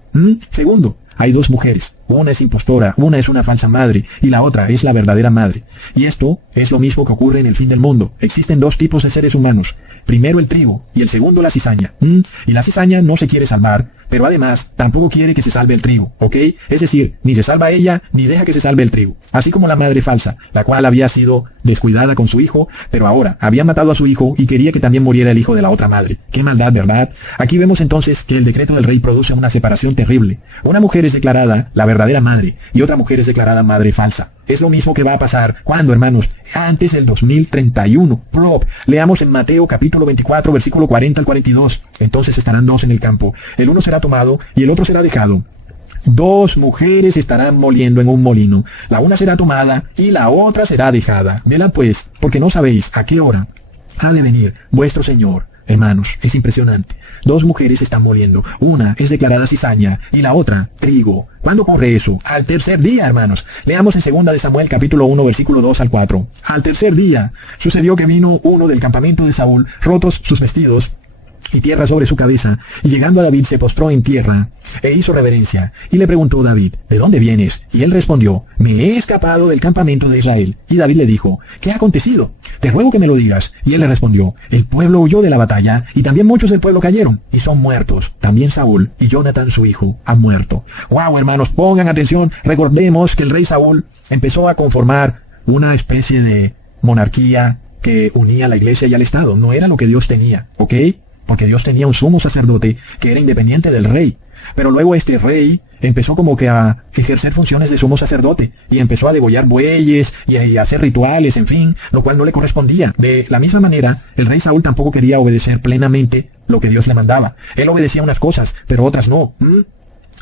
Segundo, hay 2 mujeres. Una es impostora, una es una falsa madre, y la otra es la verdadera madre. Y esto es lo mismo que ocurre en el fin del mundo. Existen 2 tipos de seres humanos. Primero el trigo, y el segundo la cizaña. Y la cizaña no se quiere salvar, pero además tampoco quiere que se salve el trigo, ¿ok? Es decir, ni se salva ella, ni deja que se salve el trigo. Así como la madre falsa, la cual había sido descuidada con su hijo, pero ahora había matado a su hijo y quería que también muriera el hijo de la otra madre. ¡Qué maldad!, ¿verdad? Aquí vemos entonces que el decreto del rey produce una separación terrible. Una mujer es declarada la verdadera madre, y otra mujer es declarada madre falsa. Es lo mismo que va a pasar. ¿Cuándo, hermanos? Antes del 2031. Plop. Leamos en Mateo capítulo 24, versículo 40 al 42. Entonces estarán 2 en el campo. El uno será tomado y el otro será dejado. 2 mujeres estarán moliendo en un molino. La una será tomada y la otra será dejada. Velad pues, porque no sabéis a qué hora ha de venir vuestro Señor. Hermanos, es impresionante. 2 mujeres están moliendo. Una es declarada cizaña y la otra trigo. ¿Cuándo ocurre eso? Al tercer día, hermanos. Leamos en 2 de Samuel capítulo 1 versículo 2 al 4. Al tercer día sucedió que vino uno del campamento de Saúl, rotos sus vestidos y tierra sobre su cabeza, y llegando a David se postró en tierra e hizo reverencia. Y le preguntó David: ¿de dónde vienes? Y él respondió: me he escapado del campamento de Israel. Y David le dijo: ¿qué ha acontecido? Te ruego que me lo digas. Y él le respondió: el pueblo huyó de la batalla, y también muchos del pueblo cayeron, y son muertos. También Saúl y Jonatán su hijo han muerto. Wow, hermanos, pongan atención. Recordemos que el rey Saúl empezó a conformar una especie de monarquía que unía a la iglesia y al Estado. No era lo que Dios tenía, ¿ok? Porque Dios tenía un sumo sacerdote que era independiente del rey. Pero luego este rey empezó como que a ejercer funciones de sumo sacerdote y empezó a degollar bueyes y a hacer rituales, en fin, lo cual no le correspondía. De la misma manera, el rey Saúl tampoco quería obedecer plenamente lo que Dios le mandaba. Él obedecía unas cosas, pero otras no.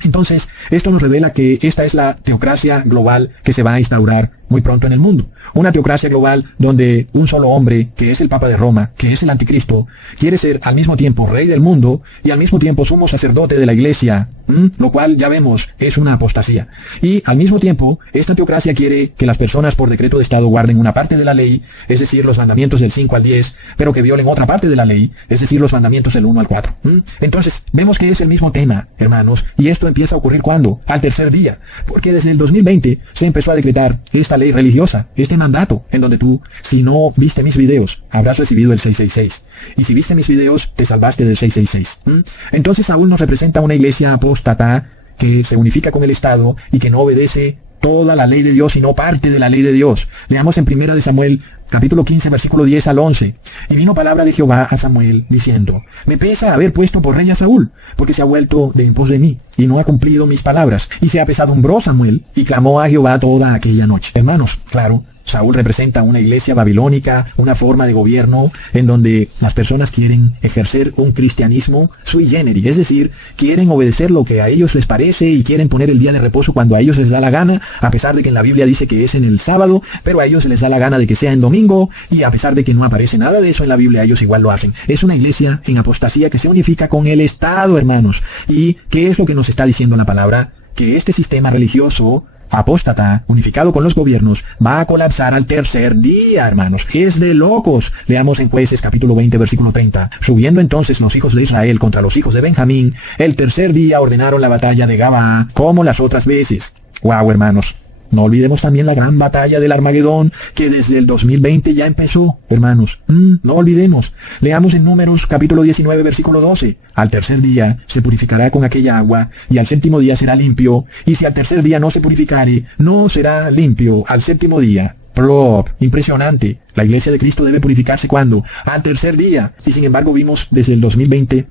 Entonces, esto nos revela que esta es la teocracia global que se va a instaurar muy pronto en el mundo. Una teocracia global donde un solo hombre, que es el Papa de Roma, que es el Anticristo, quiere ser al mismo tiempo rey del mundo y al mismo tiempo sumo sacerdote de la iglesia, lo cual ya vemos es una apostasía. Y al mismo tiempo, esta teocracia quiere que las personas por decreto de Estado guarden una parte de la ley, es decir, los mandamientos del 5 al 10, pero que violen otra parte de la ley, es decir, los mandamientos del 1 al 4. Entonces, vemos que es el mismo tema, hermanos, y esto empieza a ocurrir ¿cuándo? Al tercer día, porque desde el 2020 se empezó a decretar esta ley religiosa, este mandato, en donde tú, si no viste mis videos, habrás recibido el 666. Y si viste mis videos, te salvaste del 666. Entonces Saúl nos representa una iglesia apóstata que se unifica con el Estado y que no obedece toda la ley de Dios, sino parte de la ley de Dios. Leamos en 1 de Samuel, capítulo 15, versículo 10 al 11. Y vino palabra de Jehová a Samuel, diciendo: me pesa haber puesto por rey a Saúl, porque se ha vuelto de en pos de mí, y no ha cumplido mis palabras. Y se apesadumbró Samuel, y clamó a Jehová toda aquella noche. Hermanos, claro, Saúl representa una iglesia babilónica, una forma de gobierno en donde las personas quieren ejercer un cristianismo sui generis, es decir, quieren obedecer lo que a ellos les parece y quieren poner el día de reposo cuando a ellos les da la gana, a pesar de que en la Biblia dice que es en el sábado, pero a ellos les da la gana de que sea en domingo, y a pesar de que no aparece nada de eso en la Biblia, ellos igual lo hacen. Es una iglesia en apostasía que se unifica con el Estado, hermanos. ¿Y qué es lo que nos está diciendo la palabra? Que este sistema religioso apóstata, unificado con los gobiernos, va a colapsar al tercer día, hermanos. Es de locos. Leamos en Jueces capítulo 20, versículo 30. Subiendo entonces los hijos de Israel contra los hijos de Benjamín, el tercer día ordenaron la batalla de Gabaa como las otras veces. Wow, hermanos. No olvidemos también la gran batalla del Armagedón, que desde el 2020 ya empezó, hermanos. No olvidemos. Leamos en Números capítulo 19, versículo 12. Al tercer día se purificará con aquella agua, y al séptimo día será limpio. Y si al tercer día no se purificare, no será limpio al séptimo día. Plop, impresionante. La iglesia de Cristo debe purificarse ¿cuándo? Al tercer día. Y sin embargo vimos desde el 2020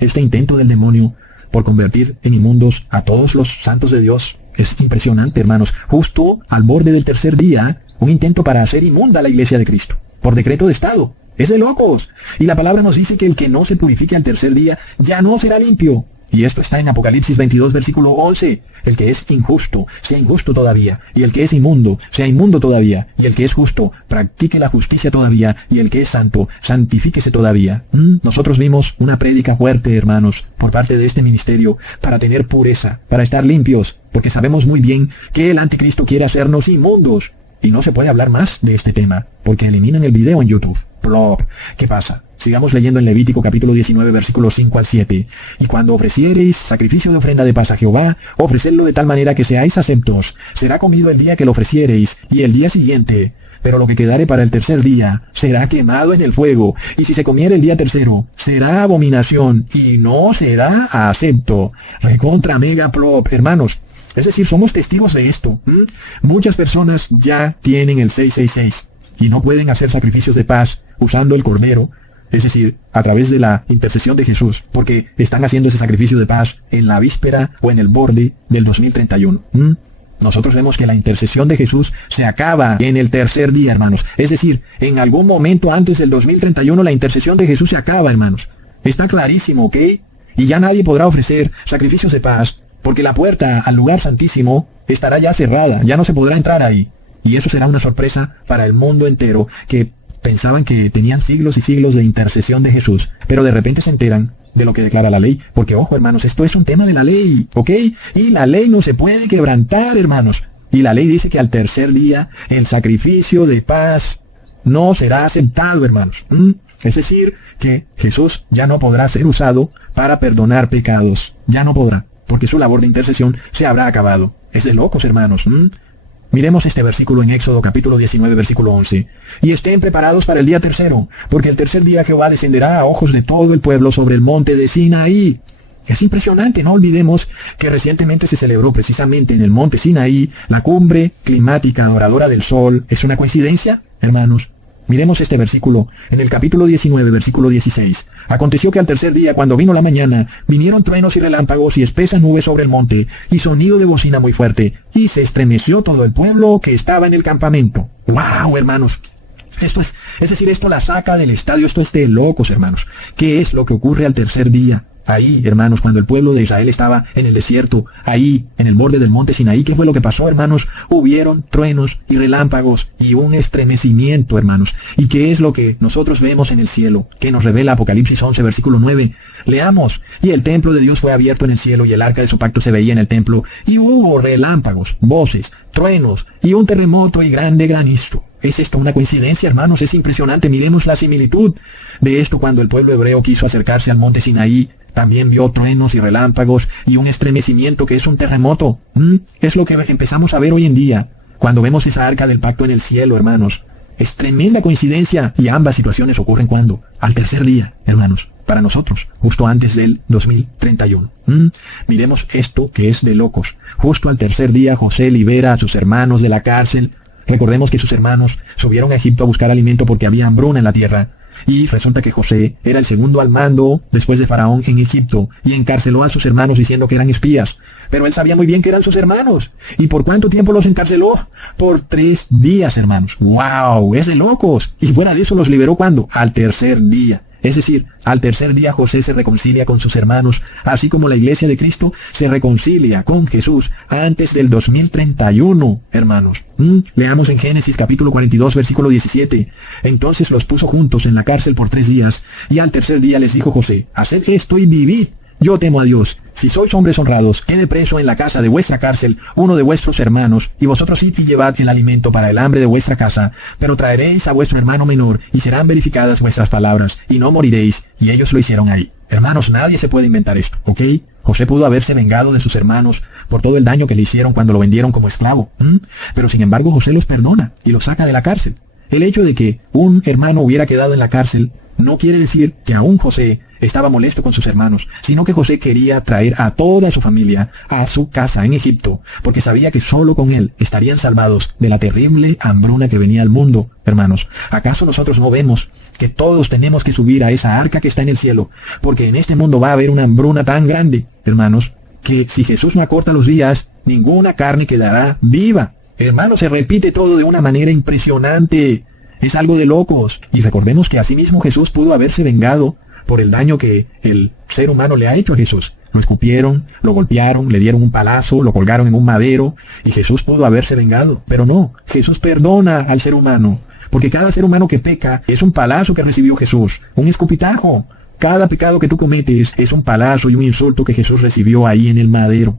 este intento del demonio por convertir en inmundos a todos los santos de Dios. Es impresionante, hermanos. Justo al borde del tercer día, un intento para hacer inmunda a la iglesia de Cristo, por decreto de Estado. Es de locos. Y la palabra nos dice que el que no se purifique al tercer día, ya no será limpio. Y esto está en Apocalipsis 22, versículo 11. El que es injusto, sea injusto todavía. Y el que es inmundo, sea inmundo todavía. Y el que es justo, practique la justicia todavía. Y el que es santo, santifíquese todavía. Nosotros vimos una prédica fuerte, hermanos, por parte de este ministerio, para tener pureza, para estar limpios. Porque sabemos muy bien que el anticristo quiere hacernos inmundos. Y no se puede hablar más de este tema, porque eliminan el video en YouTube. Plop. ¿Qué pasa? Sigamos leyendo en Levítico capítulo 19, versículos 5 al 7. Y cuando ofreciereis sacrificio de ofrenda de paz a Jehová, ofrecedlo de tal manera que seáis aceptos. Será comido el día que lo ofreciereis, y el día siguiente. Pero lo que quedare para el tercer día será quemado en el fuego. Y si se comiere el día tercero, será abominación, y no será acepto. Recontra mega plop, hermanos. Es decir, somos testigos de esto. Muchas personas ya tienen el 666 y no pueden hacer sacrificios de paz usando el cordero, es decir, a través de la intercesión de Jesús, porque están haciendo ese sacrificio de paz en la víspera o en el borde del 2031. Nosotros vemos que la intercesión de Jesús se acaba en el tercer día, hermanos. Es decir, en algún momento antes del 2031 la intercesión de Jesús se acaba, hermanos. Está clarísimo, ¿ok? Y ya nadie podrá ofrecer sacrificios de paz porque la puerta al lugar santísimo estará ya cerrada, ya no se podrá entrar ahí. Y eso será una sorpresa para el mundo entero, que pensaban que tenían siglos y siglos de intercesión de Jesús, pero de repente se enteran de lo que declara la ley, porque ojo, hermanos, esto es un tema de la ley, ¿ok? Y la ley no se puede quebrantar, hermanos. Y la ley dice que al tercer día el sacrificio de paz no será aceptado, hermanos. Es decir, que Jesús ya no podrá ser usado para perdonar pecados. Ya no podrá, porque su labor de intercesión se habrá acabado. Es de locos, hermanos. Miremos este versículo en Éxodo capítulo 19, versículo 11. Y estén preparados para el día tercero, porque el tercer día Jehová descenderá a ojos de todo el pueblo sobre el monte de Sinaí. Es impresionante, no olvidemos que recientemente se celebró precisamente en el monte Sinaí la cumbre climática adoradora del sol. ¿Es una coincidencia, hermanos? Miremos este versículo en el capítulo 19, versículo 16. Aconteció que al tercer día, cuando vino la mañana, vinieron truenos y relámpagos y espesas nubes sobre el monte, y sonido de bocina muy fuerte, y se estremeció todo el pueblo que estaba en el campamento. ¡Wow, hermanos! Es decir, esto la saca del estadio, esto es de locos, hermanos. ¿Qué es lo que ocurre al tercer día? Ahí, hermanos, cuando el pueblo de Israel estaba en el desierto, ahí, en el borde del monte Sinaí, ¿qué fue lo que pasó, hermanos? Hubieron truenos y relámpagos y un estremecimiento, hermanos. ¿Y qué es lo que nosotros vemos en el cielo? Que nos revela Apocalipsis 11, versículo 9. Leamos. Y el templo de Dios fue abierto en el cielo, y el arca de su pacto se veía en el templo, y hubo relámpagos, voces, truenos, y un terremoto y grande granizo. ¿Es esto una coincidencia, hermanos? Es impresionante. Miremos la similitud de esto cuando el pueblo hebreo quiso acercarse al monte Sinaí. También vio truenos y relámpagos y un estremecimiento que es un terremoto. Es lo que empezamos a ver hoy en día cuando vemos esa arca del pacto en el cielo, hermanos. Es tremenda coincidencia, y ambas situaciones ocurren cuando, al tercer día, hermanos, para nosotros, justo antes del 2031. Miremos esto que es de locos. Justo al tercer día José libera a sus hermanos de la cárcel. Recordemos que sus hermanos subieron a Egipto a buscar alimento porque había hambruna en la tierra. Y resulta que José era el segundo al mando después de Faraón en Egipto, y encarceló a sus hermanos diciendo que eran espías. Pero él sabía muy bien que eran sus hermanos. ¿Y por cuánto tiempo los encarceló? Por 3 días, hermanos. ¡Wow! Es de locos. Y fuera de eso los liberó, ¿cuándo? Al tercer día. Es decir, al tercer día José se reconcilia con sus hermanos, así como la iglesia de Cristo se reconcilia con Jesús antes del 2031, hermanos. Leamos en Génesis capítulo 42, versículo 17. Entonces los puso juntos en la cárcel por 3 días, y al tercer día les dijo José: haced esto y vivid. Yo temo a Dios. Si sois hombres honrados, quede preso en la casa de vuestra cárcel uno de vuestros hermanos, y vosotros id y llevad el alimento para el hambre de vuestra casa, pero traeréis a vuestro hermano menor, y serán verificadas vuestras palabras, y no moriréis. Y ellos lo hicieron ahí. Hermanos, nadie se puede inventar esto, ¿ok? José pudo haberse vengado de sus hermanos por todo el daño que le hicieron cuando lo vendieron como esclavo. Pero sin embargo José los perdona y los saca de la cárcel. El hecho de que un hermano hubiera quedado en la cárcel no quiere decir que aún José estaba molesto con sus hermanos, sino que José quería traer a toda su familia a su casa en Egipto, porque sabía que solo con él estarían salvados de la terrible hambruna que venía al mundo. Hermanos, ¿acaso nosotros no vemos que todos tenemos que subir a esa arca que está en el cielo? Porque en este mundo va a haber una hambruna tan grande, hermanos, que si Jesús no acorta los días, ninguna carne quedará viva. Hermanos, se repite todo de una manera impresionante. Es algo de locos. Y recordemos que asimismo Jesús pudo haberse vengado por el daño que el ser humano le ha hecho a Jesús. Lo escupieron, lo golpearon, le dieron un palazo, lo colgaron en un madero, y Jesús pudo haberse vengado. Pero no, Jesús perdona al ser humano, porque cada ser humano que peca es un palazo que recibió Jesús, un escupitajo. Cada pecado que tú cometes es un palazo y un insulto que Jesús recibió ahí en el madero.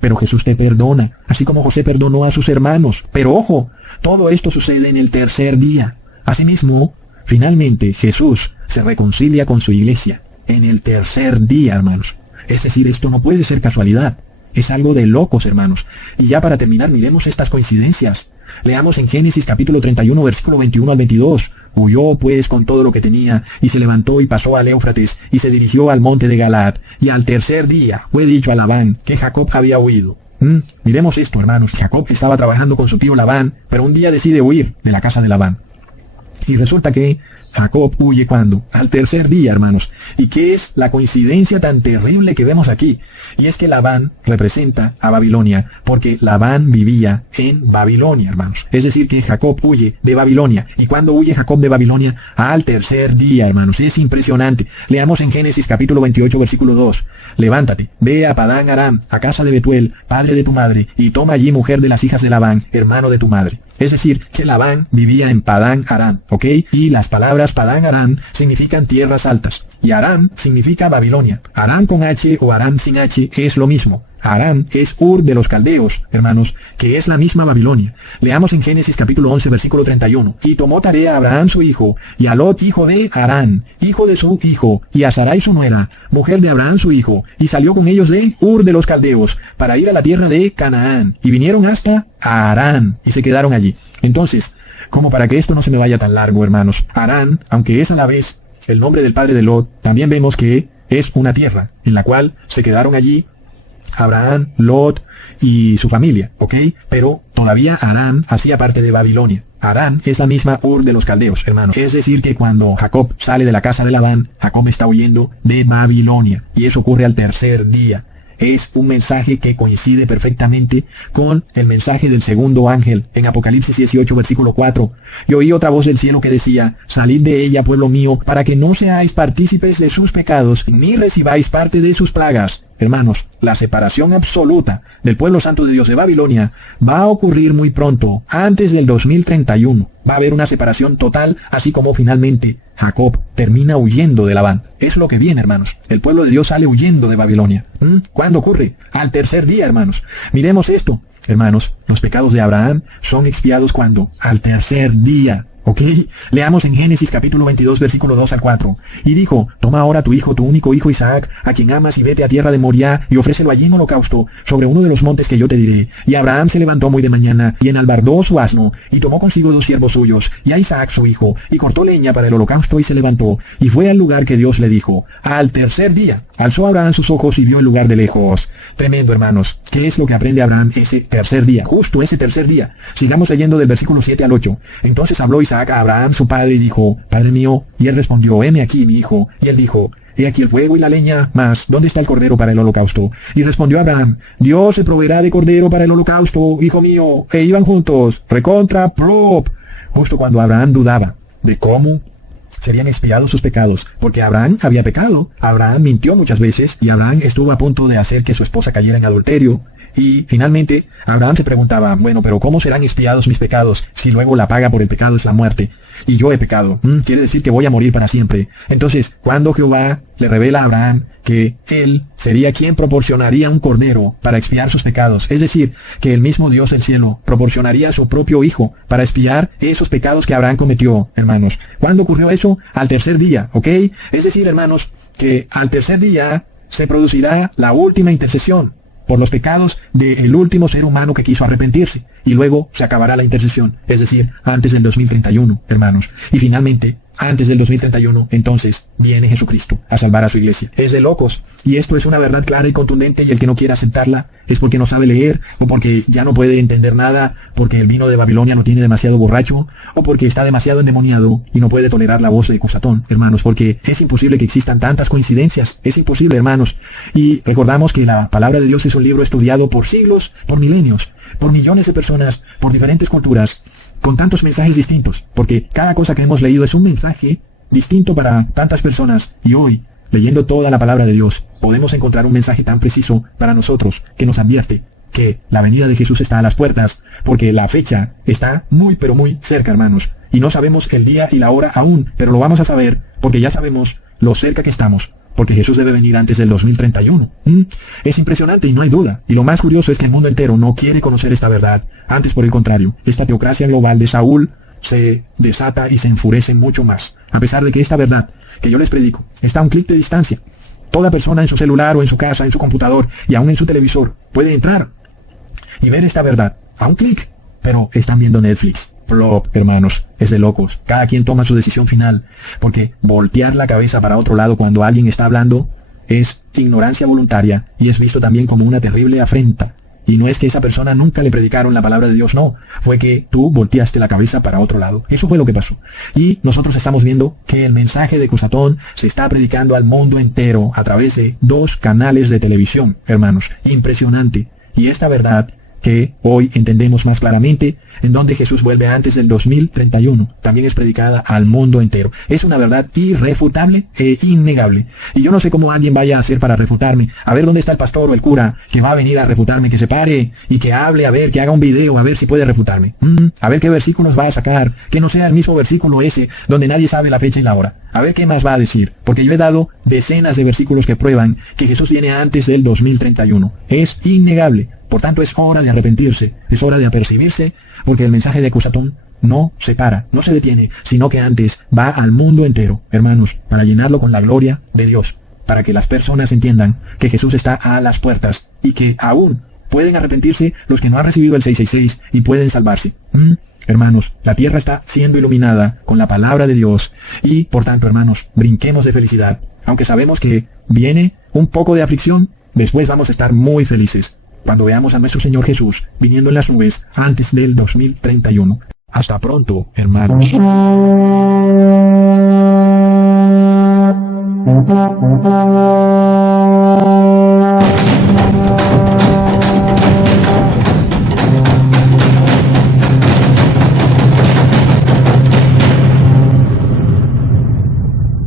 Pero Jesús te perdona, así como José perdonó a sus hermanos. Pero ojo, todo esto sucede en el tercer día. Asimismo, finalmente Jesús se reconcilia con su iglesia en el tercer día, hermanos. Es decir, esto no puede ser casualidad. Es algo de locos, hermanos. Y ya para terminar, miremos estas coincidencias. Leamos en Génesis capítulo 31, versículo 21 al 22. Huyó pues con todo lo que tenía, y se levantó y pasó al Éufrates, y se dirigió al monte de Galaad. Y al tercer día fue dicho a Labán que Jacob había huido. Miremos esto, hermanos. Jacob estaba trabajando con su tío Labán, pero un día decide huir de la casa de Labán. Y resulta que Jacob huye cuando, al tercer día, hermanos. ¿Y qué es la coincidencia tan terrible que vemos aquí? Y es que Labán representa a Babilonia, porque Labán vivía en Babilonia, hermanos. Es decir, que Jacob huye de Babilonia. ¿Y cuándo huye Jacob de Babilonia? Al tercer día, hermanos. Es impresionante. Leamos en Génesis capítulo 28, versículo 2. Levántate, ve a Padán Aram, a casa de Betuel, padre de tu madre, y toma allí mujer de las hijas de Labán, hermano de tu madre. Es decir, que Labán vivía en Padán Aram, ¿ok? Y las palabras Padán Aram significan tierras altas. Y Aram significa Babilonia. Aram con H o Aram sin H es lo mismo. Aram es Ur de los Caldeos, hermanos, que es la misma Babilonia. Leamos en Génesis capítulo 11, versículo 31. Y tomó tarea a Abraham su hijo, y a Lot hijo de Harán, hijo de su hijo, y a Sarai su nuera, mujer de Abraham su hijo, y salió con ellos de Ur de los Caldeos, para ir a la tierra de Canaán, y vinieron hasta Harán, y se quedaron allí. Entonces, como para que esto no se me vaya tan largo, hermanos, Harán, aunque es a la vez el nombre del padre de Lot, también vemos que es una tierra, en la cual se quedaron allí Abraham, Lot y su familia, ¿ok? Pero todavía Harán hacía parte de Babilonia. Harán es la misma Ur de los Caldeos, hermanos. Es decir que cuando Jacob sale de la casa de Labán, Jacob está huyendo de Babilonia. Y eso ocurre al tercer día. Es un mensaje que coincide perfectamente con el mensaje del segundo ángel en Apocalipsis 18, versículo 4. Y oí otra voz del cielo que decía, salid de ella, pueblo mío, para que no seáis partícipes de sus pecados, ni recibáis parte de sus plagas. Hermanos, la separación absoluta del pueblo santo de Dios de Babilonia va a ocurrir muy pronto, antes del 2031. Va a haber una separación total, así como finalmente Jacob termina huyendo de Labán. Es lo que viene, hermanos. El pueblo de Dios sale huyendo de Babilonia. ¿Cuándo ocurre? Al tercer día, hermanos. Miremos esto. Hermanos, los pecados de Abraham son expiados cuando? Al tercer día. ¿Ok? Leamos en Génesis capítulo 22, versículo 2 al 4. Y dijo, toma ahora tu hijo, tu único hijo Isaac, a quien amas, y vete a tierra de Moriah, y ofrécelo allí en holocausto, sobre uno de los montes que yo te diré. Y Abraham se levantó muy de mañana, y enalbardó su asno, y tomó consigo 2 siervos suyos, y a Isaac su hijo, y cortó leña para el holocausto, y se levantó, y fue al lugar que Dios le dijo. Al tercer día, alzó Abraham sus ojos y vio el lugar de lejos. Tremendo, hermanos. ¿Qué es lo que aprende Abraham ese tercer día? Justo ese tercer día. Sigamos leyendo del versículo 7 al 8. Entonces habló Isaac a Abraham su padre y dijo, Padre mío, y él respondió, heme aquí mi hijo. Y él dijo, he aquí el fuego y la leña, mas ¿dónde está el cordero para el holocausto? Y respondió Abraham, Dios se proveerá de cordero para el holocausto, hijo mío. E iban juntos, recontra plop. Justo cuando Abraham dudaba de cómo serían expiados sus pecados, porque Abraham había pecado, Abraham mintió muchas veces, y Abraham estuvo a punto de hacer que su esposa cayera en adulterio. Y finalmente Abraham se preguntaba, bueno, pero ¿cómo serán expiados mis pecados si luego la paga por el pecado es la muerte? Y yo he pecado. Quiere decir que voy a morir para siempre. Entonces, cuando Jehová le revela a Abraham que él sería quien proporcionaría un cordero para expiar sus pecados, es decir, que el mismo Dios del cielo proporcionaría a su propio hijo para expiar esos pecados que Abraham cometió, hermanos. ¿Cuándo ocurrió eso? Al tercer día, ¿ok? Es decir, hermanos, que al tercer día se producirá la última intercesión por los pecados del último ser humano que quiso arrepentirse. Y luego se acabará la intercesión, es decir, antes del 2031, hermanos. Y finalmente, antes del 2031, entonces, viene Jesucristo a salvar a su iglesia. Es de locos. Y esto es una verdad clara y contundente, y el que no quiera aceptarla es porque no sabe leer, o porque ya no puede entender nada, porque el vino de Babilonia lo tiene demasiado borracho, o porque está demasiado endemoniado y no puede tolerar la voz de Cusatón, hermanos, porque es imposible que existan tantas coincidencias. Es imposible, hermanos. Y recordamos que la palabra de Dios es un libro estudiado por siglos, por milenios, por millones de personas, por diferentes culturas, con tantos mensajes distintos, porque cada cosa que hemos leído es un mensaje distinto para tantas personas. Y hoy, leyendo toda la palabra de Dios, podemos encontrar un mensaje tan preciso para nosotros que nos advierte que la venida de Jesús está a las puertas, porque la fecha está muy pero muy cerca, hermanos. Y no sabemos el día y la hora aún, pero lo vamos a saber porque ya sabemos lo cerca que estamos, porque Jesús debe venir antes del 2031. Es impresionante y no hay duda. Y lo más curioso es que el mundo entero no quiere conocer esta verdad. Antes, por el contrario, esta teocracia global de Saúl se desata y se enfurece mucho más, a pesar de que esta verdad que yo les predico está a un clic de distancia. Toda persona en su celular o en su casa, en su computador y aún en su televisor puede entrar y ver esta verdad a un clic, pero están viendo Netflix. Plop, hermanos, es de locos. Cada quien toma su decisión final, porque voltear la cabeza para otro lado cuando alguien está hablando es ignorancia voluntaria y es visto también como una terrible afrenta. Y no es que esa persona nunca le predicaron la palabra de Dios, no. Fue que tú volteaste la cabeza para otro lado. Eso fue lo que pasó. Y nosotros estamos viendo que el mensaje de Cusatón se está predicando al mundo entero a través de 2 canales de televisión, hermanos. Impresionante. Y esta verdad que hoy entendemos más claramente, en donde Jesús vuelve antes del 2031, también es predicada al mundo entero. Es una verdad irrefutable e innegable. Y yo no sé cómo alguien vaya a hacer para refutarme. A ver dónde está el pastor o el cura que va a venir a refutarme, que se pare y que hable, a ver, que haga un video, a ver si puede refutarme. A ver qué versículos va a sacar, que no sea el mismo versículo ese, donde nadie sabe la fecha y la hora. A ver qué más va a decir, porque yo he dado decenas de versículos que prueban que Jesús viene antes del 2031. Es innegable. Por tanto, es hora de arrepentirse, es hora de apercibirse, porque el mensaje de Cusatón no se para, no se detiene, sino que antes va al mundo entero, hermanos, para llenarlo con la gloria de Dios, para que las personas entiendan que Jesús está a las puertas y que aún pueden arrepentirse los que no han recibido el 666 y pueden salvarse. Hermanos, la tierra está siendo iluminada con la palabra de Dios y, por tanto, hermanos, brinquemos de felicidad. Aunque sabemos que viene un poco de aflicción, después vamos a estar muy felices cuando veamos a nuestro Señor Jesús viniendo en las nubes antes del 2031. Hasta pronto, hermanos.